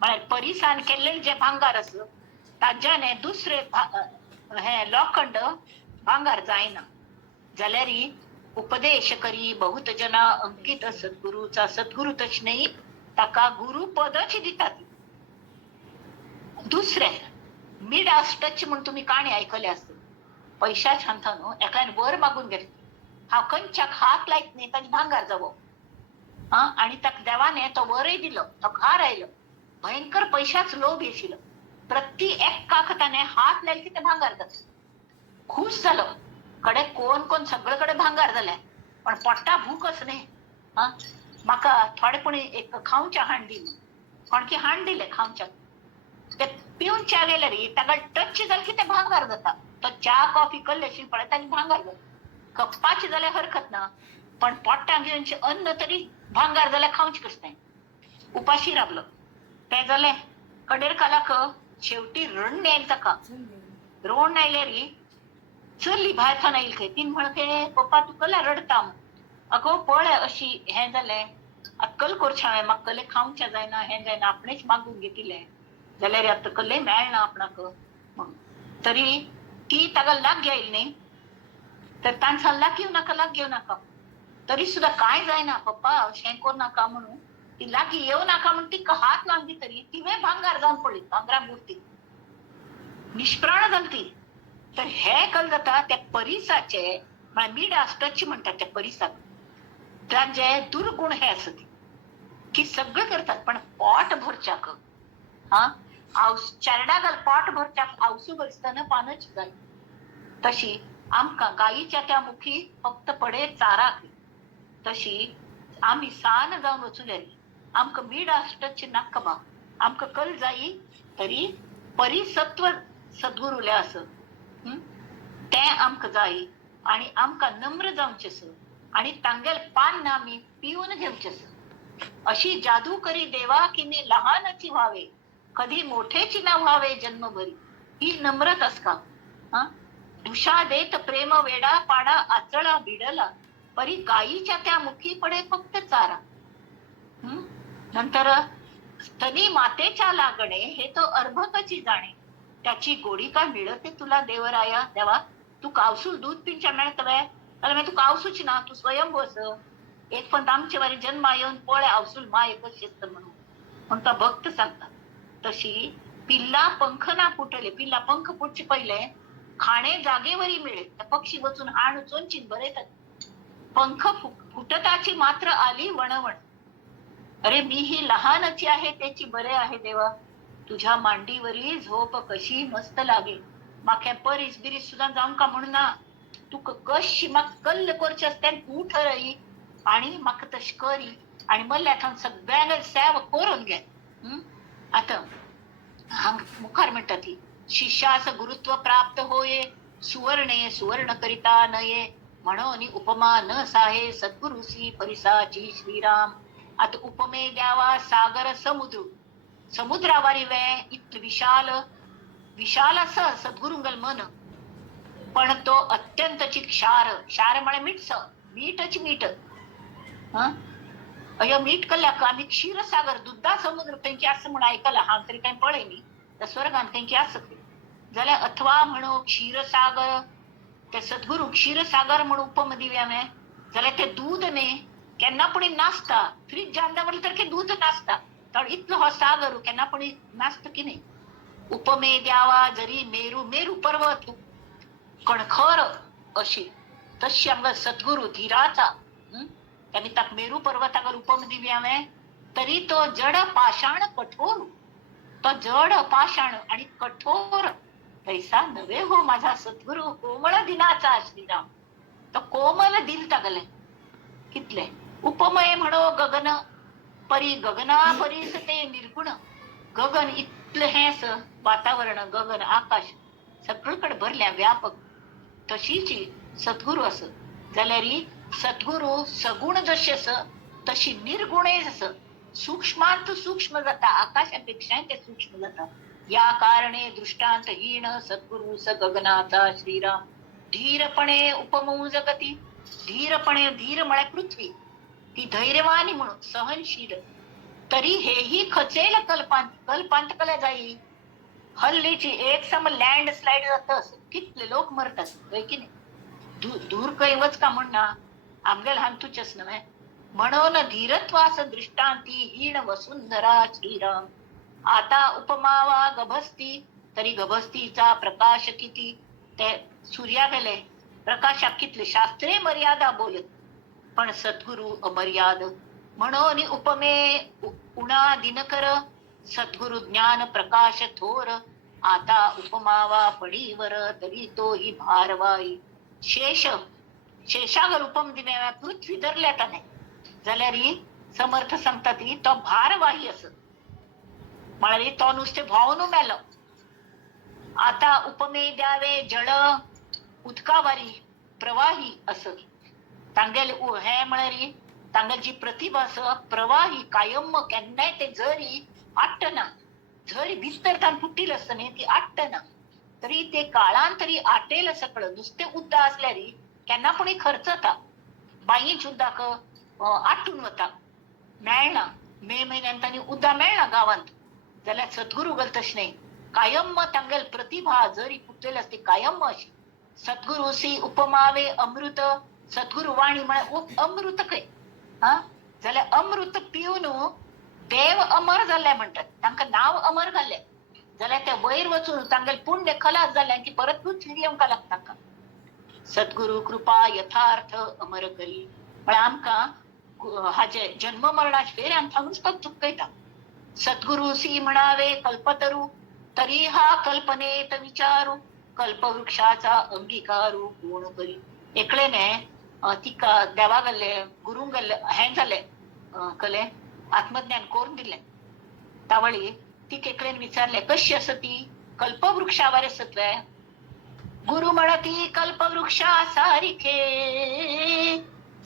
म्हळ्यार परिसान केल्लेले जे भांगार आस ताज्याने दुसरे हे लोखंड भांगार जायना. जाल्यार उपदेश करी बहुत जना अंकित सद्गुरूचा. सद्गुरू तश नाही ताका गुरु पदच दितात. दुसरे मिडास टच म्हणून तुम्ही काणी ऐकले असतील. पैशाच हांता न्हू एकान वर मागून घेतली. हांव कंच्याक हात लायत न्ही ताची भांगार जावो. आणि ताका देवाने तो वरय दिलो तो घार आयलो. भयंकर पैशाच लोभ येशिलो. प्रति एकाक ताणे हात लायले की ते भांगार जाता. खुश जालो. कडे कोण कोण सगळेकडे भांगार जाले पण पोट्टा भूकच न्ही. म्हाका थोडेपणी एक खावच्या हांड दिली. कोण की हांड दिले खावच्या ते पिवन च्या गेले रे ताका टच जाले की ते भांगार जाता. तो च्या कॉफी कल्ले अशी पळय ताची भांगार जाता. कप्पाची जाल्यार हरकत ना पण पोट्टा घेऊनचे अन्न तरी भांगार जाल्यार खावचे कशें. उपाशी रावलो ते जाले कडेर कालाक शेवटी रण न्यायल ताका रोण नायले री चल्ली भायर खान आयली खंय तीन म्हणके पप्पा तूं कला रडता अगो पळय अशी हें जालें अक्कल करचें हांवें म्हाका कले खावचें जायना हें जायना आपणेच मागून घेतिलें जाल्यार आतां कले मेळना आपणाक तरी ती ताका लाग घेयली न्ही तर तांचा लाग घेवं नाका तरी सुद्धा काय जायना पप्पा अशें कर नाका म्हणून ती लागीं येवं नाका म्हणून ती हात लावली तरी तिवे भांगार जावन पडली भांगरा मूर्ती निष्प्राण जाली ती तर हे कल जाता त्या परिसाचे मिडास टच म्हणतात त्या परिसाक तांचे दुर्गुण हे आसत की सगळं करतात पण पोट भरच्याक चेरडा घाल पोट भरच्याक आवसू भरसतना पानच जाय तशी आमकां गायीच्या त्या मुखी फक्त पडे चाराक तशी आम्ही सान जावन वचूल्यारी आमकां मिडास टच नाका बा आमकां कल जायी तरी परिसत्व सद्गुरुले असत ते आमकां जाय आणि आमकां नम्र जावचेस आणि तांगेल पान आमी पिवन घेवचेस अशी जादू करी देवा की मी लहानची व्हावे कधी मोठेची ना व्हावे जन्मभरी ही नम्रत असका उषा देत प्रेम वेडा पाडा आचळा भिडला परी गायीच्या त्या मुखी पडे फक्त चारा नंतर स्तनी मातेच्या लागणे हे तो अर्भकची जाणे त्याची गोडी काय मिळते तुला देवराया देवा तू कावसूल दूध पिंच्या मेळतवे जाल्यार तू कावसूच ना तू स्वयंभू अस एक पण आमचे वारी जन्मा येऊन पळे आवसूल मा एकच शिस्त म्हणून तो भक्त सांगता तशी पिल्ला पंख ना फुटले पिल्ला पंख फुटचे पहिले खाणे जागेवरी मिळे पक्षी बसून हाण चोंचीन बरेतात पंख फुटताची मात्र आली वणवण अरे मी ही लहानची आहे त्याची बरे आहे देवा तुझ्या मांडीवरी झोप कशी मस्त लागे माख्या परीस बिरीस सुद्धा जाऊन का म्हणून तू कशी म्हाका कल्ल करची असते उठ रही आणि म्हाका तशी करी आणि मल्ल्या थांब सगळ्यांना सेवा करून घे आता हांग मुखार म्हणटा ती शिष्यास गुरुत्व प्राप्त होये सुवर्णे सुवर्ण करिता नये म्हणून उपमा न साहे सद्गुरुसी परिसाची श्रीराम आता उपमे द्यावा सागर समुद्र समुद्रावारी वे इत विशाल विशाल असं सद्गुरुंगल मन पण तो अत्यंत क्षार क्षार म्हळे मीठ मीठच मीठ अय मीठ कल्याक आम्ही क्षीरसागर दुधा समुद्र त्यांची असं म्हणून ऐकलं हा तरी काही पळयनी त्या स्वर्गान त्यांची असत जाल्यार अथवा म्हणू क्षीरसागर ते सद्गुरू क्षीरसागर म्हणून उपम दिव्या मे जाल्यार ते दूध ने केन्ना पुढे नासता फ्रीज जांदा म्हणलं तर दूध नासता तर इतलो हो सागर केन्ना पुढे नासता की नाही उपमे द्यावा जरी मेरू मेरू पर्वत कणखर अशी तशी आमका सद्गुरू धीराचा त्यांनी ताक मेरू पर्वतावर उपम दिव्यावे तरी तो जड पाषाण कठोर तो जड पाषाण आणि कठोर तैसा नवे हो माझा सद्गुरू कोमळ दिनाचा श्रीराम तो कोमल दिल तागले कितले उपमय म्हणो गगन परी गगना परीस ते निर्गुण गगन इतलं हेस वातावरण गगन आकाश सगळीकडे भरल्या व्यापक तशीची सद्गुरू असत जाल्यार सद्गुरू सगुण जशी अस तशी निर्गुणे अस सूक्ष्मांत सूक्ष्म जाता आकाशापेक्षा ते सूक्ष्म जाता या कारणे दृष्टांतहीन सद्गुरू स गगनाचा श्रीराम धीरपणे उपमऊ जगती धीरपणे धीर म्हळे पृथ्वी ती धैर्यवानी म्हणून सहनशील तरी हेही खचेल कल्पांत कल्पांत कला जाई हल्लीची एक सम लँड स्लाइड जात कितले लोक मरतात की नाही दूर कैवच का म्हणणा आमगेल हांतूचच नव्हे म्हणून धीरत्वास दृष्टांती हीण वसुंधरा श्रीराम आता उपमावा गभस्ती तरी गभस्तीचा प्रकाश किती ते सूर्या गेले प्रकाशात कितले शास्त्रे मर्यादा बोलत पण सद्गुरू अमर्याद म्हणून उपमे उणा दिनकर सद्गुरु ज्ञान प्रकाश थोर आता उपमावा पडीवर तरी तो ही भारवाई शेष शेषागर उपम दिव्या पृथ्वी धरल्या का नाही जाल्यार समर्थ सांगतात तो भारवाही असत म्हळ्यार तो नुसते भावनू मेलो आता उपमे द्यावे जळ उदकावारी प्रवाही असत तांगेल हे म्हळ्यार तांगेल जी प्रतिभा आस प्रवाही कायम केन्नाय ते जरी आट्टना जरी भितर तान फुट्टील असतं न्ही ती आट्टना तरी ते काळांतरी आटेल सकळं नुसते उद्दा असल्यारी केन्ना पूण खर्च जाता बाईंच उद्दाक आट्टून वता मेळना मे म्हयन्यान तांणी उद्दा मेळना गांवांत जाल्यार सद्गुरू तशें न्ही कायम तांगेल प्रतिभा जरी फुटलेली असते कायम अशी सद्गुरू सी उपमावे अमृत सद्गुरू वाणी म्हळ्यार अमृत खंय हा जाल्यार अमृत पिवन देव अमर जाल्ले म्हणटात तांकां नांव अमर घाल्लें जाल्यार ते वयर वचून तांगेल पुण्य खलास जाल्ले की परत पृथ्वी येवंक लागता तांकां सद्गुरू कृपा यथार्थ अमर करी म्हळ्यार आमकां हाजे जन्म मरणाचे फेऱ्यान थांबूच चुकयता सद्गुरू सी म्हणावे कल्पतरू तरी हा कल्पनेत विचारू कल्पवृक्षाचा अंगीकारू कोण करी एकलेने तिका देवा गेल्ले गुरू गेल्ले हें जाले कले आत्मज्ञान करून दिले तावळी ती केकलेन विचारले कशी आसा ती कल्पवृक्षावर सत्वे गुरु म्हणती कल्पवृक्षा सारिखे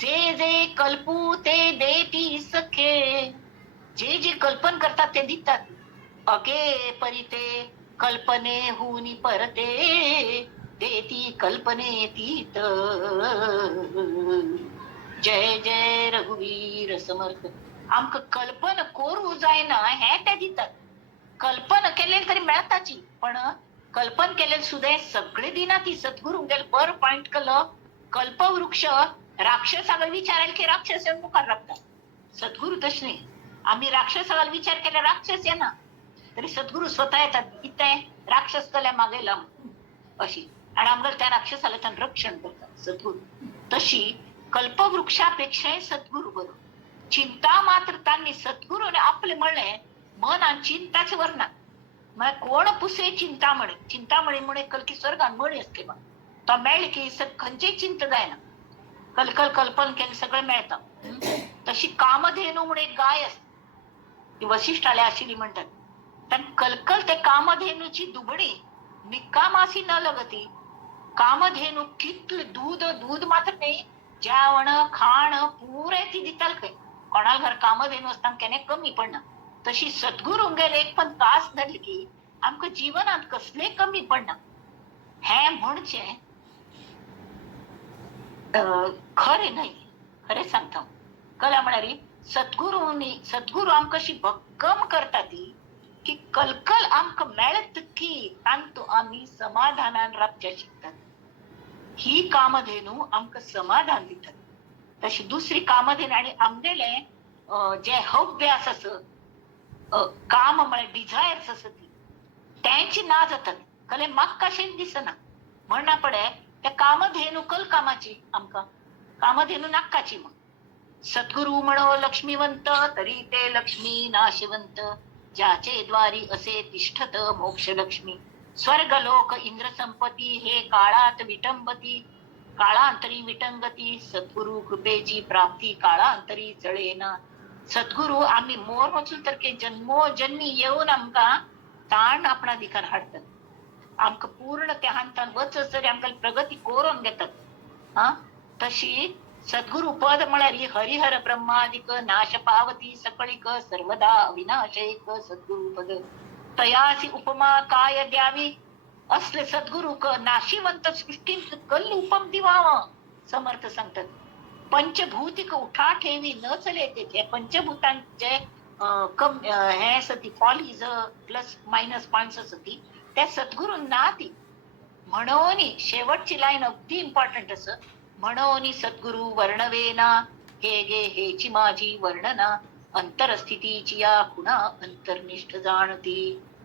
जे जे कल्पू ते देती सखे जे जे कल्पन करतात ते दितात अगे परिते कल्पने हुनी परते देती कल्पने तीत जय जय रघुवीर समर्थ आमकां कल्पन करू जायना हे ते दितात कल्पन केले तरी मेळताची पण कल्पन केले सुद्धा सगळे दिना ती सद्गुरू गेल बर पॉइंट केलं कल्पवृक्ष राक्षसाला विचारायला की राक्षस मुखार राखतात सद्गुरू तशें नाही आम्ही राक्षसाला विचार केला राक्षस येना तरी सद्गुरू स्वतः येतात इथे राक्षस केल्या मागे लांब अशी आणि आमकां त्या राक्षसाला त्यानं रक्षण करतात सद्गुरू तशी कल्पवृक्षापेक्षाही सद्गुरू बरो चिंता मात्र त्यांनी सद्गुरूने आपले म्हणले मन आणि चिंताच वर्णन मग कोण पुसे चिंतामणी म्हणे कलकी स्वर्गान मणी असते मग तो मेळ्ळी की खंयची चिंता जायना कलकल कल्पन केलं सगळं मेळतं तशी कामधेनू म्हणे गाय असते ती वशिष्ठाला आशिली म्हणतात पण कलकल ते कामधेनूची दुबडी निकामासी न लगती कामधेनू कितले दूध मात्र नाही जेवण खाण पुरे ती दिताल खंय कोणाला घर कामधेनू असताना केने कमी पडना तशी सद्गुरू गेले एक पण तास धरली की आमकां जीवनात कसले कमी पडना हे म्हणचे खरे नाही खरे सांगता कला म्हणारी सद्गुरू आमकां अशी भक्कम करता ती की कलकल आमकां मेळत की तांतू आम्ही समाधानान राबचे शिकतात ही कामधेनू आमकां समाधान दितात तशी दुसरी कामधेनू आणि आमगेले जे हव्य आसा काम म्हळ्यार डिझायर्स आसा ती त्यांची ना जातात कले म्हाका कशेंच दिसना म्हणना पडे त्या कामधेनू कल कामाची आमकां कामधेनू नाकाची मग सद्गुरू म्हणो लक्ष्मीवंत तरी ते लक्ष्मी नाशवंत ज्याचे द्वारी असे तिष्ठत मोक्ष लक्ष्मी स्वर्ग लोक इंद्र संपत्ती हे काळात विटंबती काळांतरी विटंगती सद्गुरू कृपेची प्राप्ती काळांतरी चळेना सद्गुरू आम्ही मोर वचून तर के जन्मोजन्मी येऊन आमकां ताण आपणा दिखान हाडतात आमकां पूर्ण त्या हांतान वचत तरी आमकां प्रगती करून घेतात हा तशी सद्गुरू पद म्हळ्यार हरिहर ब्रह्मादिक नाश पावती सकळीक सर्वदा अविनाशैक सद्गुरू पद तयासी उपमा काय द्यावी असले सद्गुरू नाशिवंत सृष्टीत कल उपम दिवावा समर्थ सांगतात पंचभूतिक उठा ठेवी न चले तेथे पंचभूतांचे हे सती फॉलीज प्लस मायनस पॉइंट्स असती त्या सद्गुरूंना ती म्हणून शेवटची लाईन अगदी इम्पॉर्टंट असं म्हणून सद्गुरू वर्णवेना हे गे हेची माझी वर्णना अंतरस्थितीची या कुणा अंतर्निष्ठ जाणती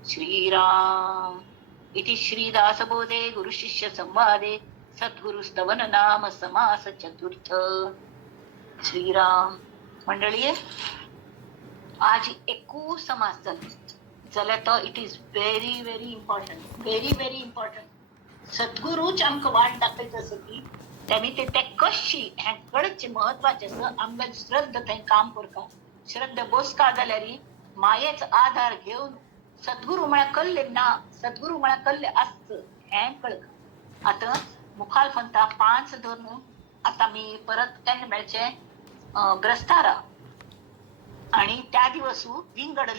श्रीराम इति श्रीदासबोधे गुरुशिष्य संवादे सद्गुरु स्तवन नाम समास चतुर्थ श्रीराम मंडळी आज 21 समास झाले तो it is very very important सद्गुरूच आमकां वाट दाखयता असं की त्यांनी ते कशी हे कडचे महत्वाचे असं आमकां श्रद्धा थंय काम करता श्रद्धा बसका जाल्यार मायेच आधार घेऊन सद्गुरू म्हळ्यार कल्ले ना सद्गुरू म्हळ्यार कल्ले आसत हे कळक आता मुखाल फंता 5 धरून आता मी परत केन्ना मेळचे ग्रस्तारा आणि त्या दिवसू विंगड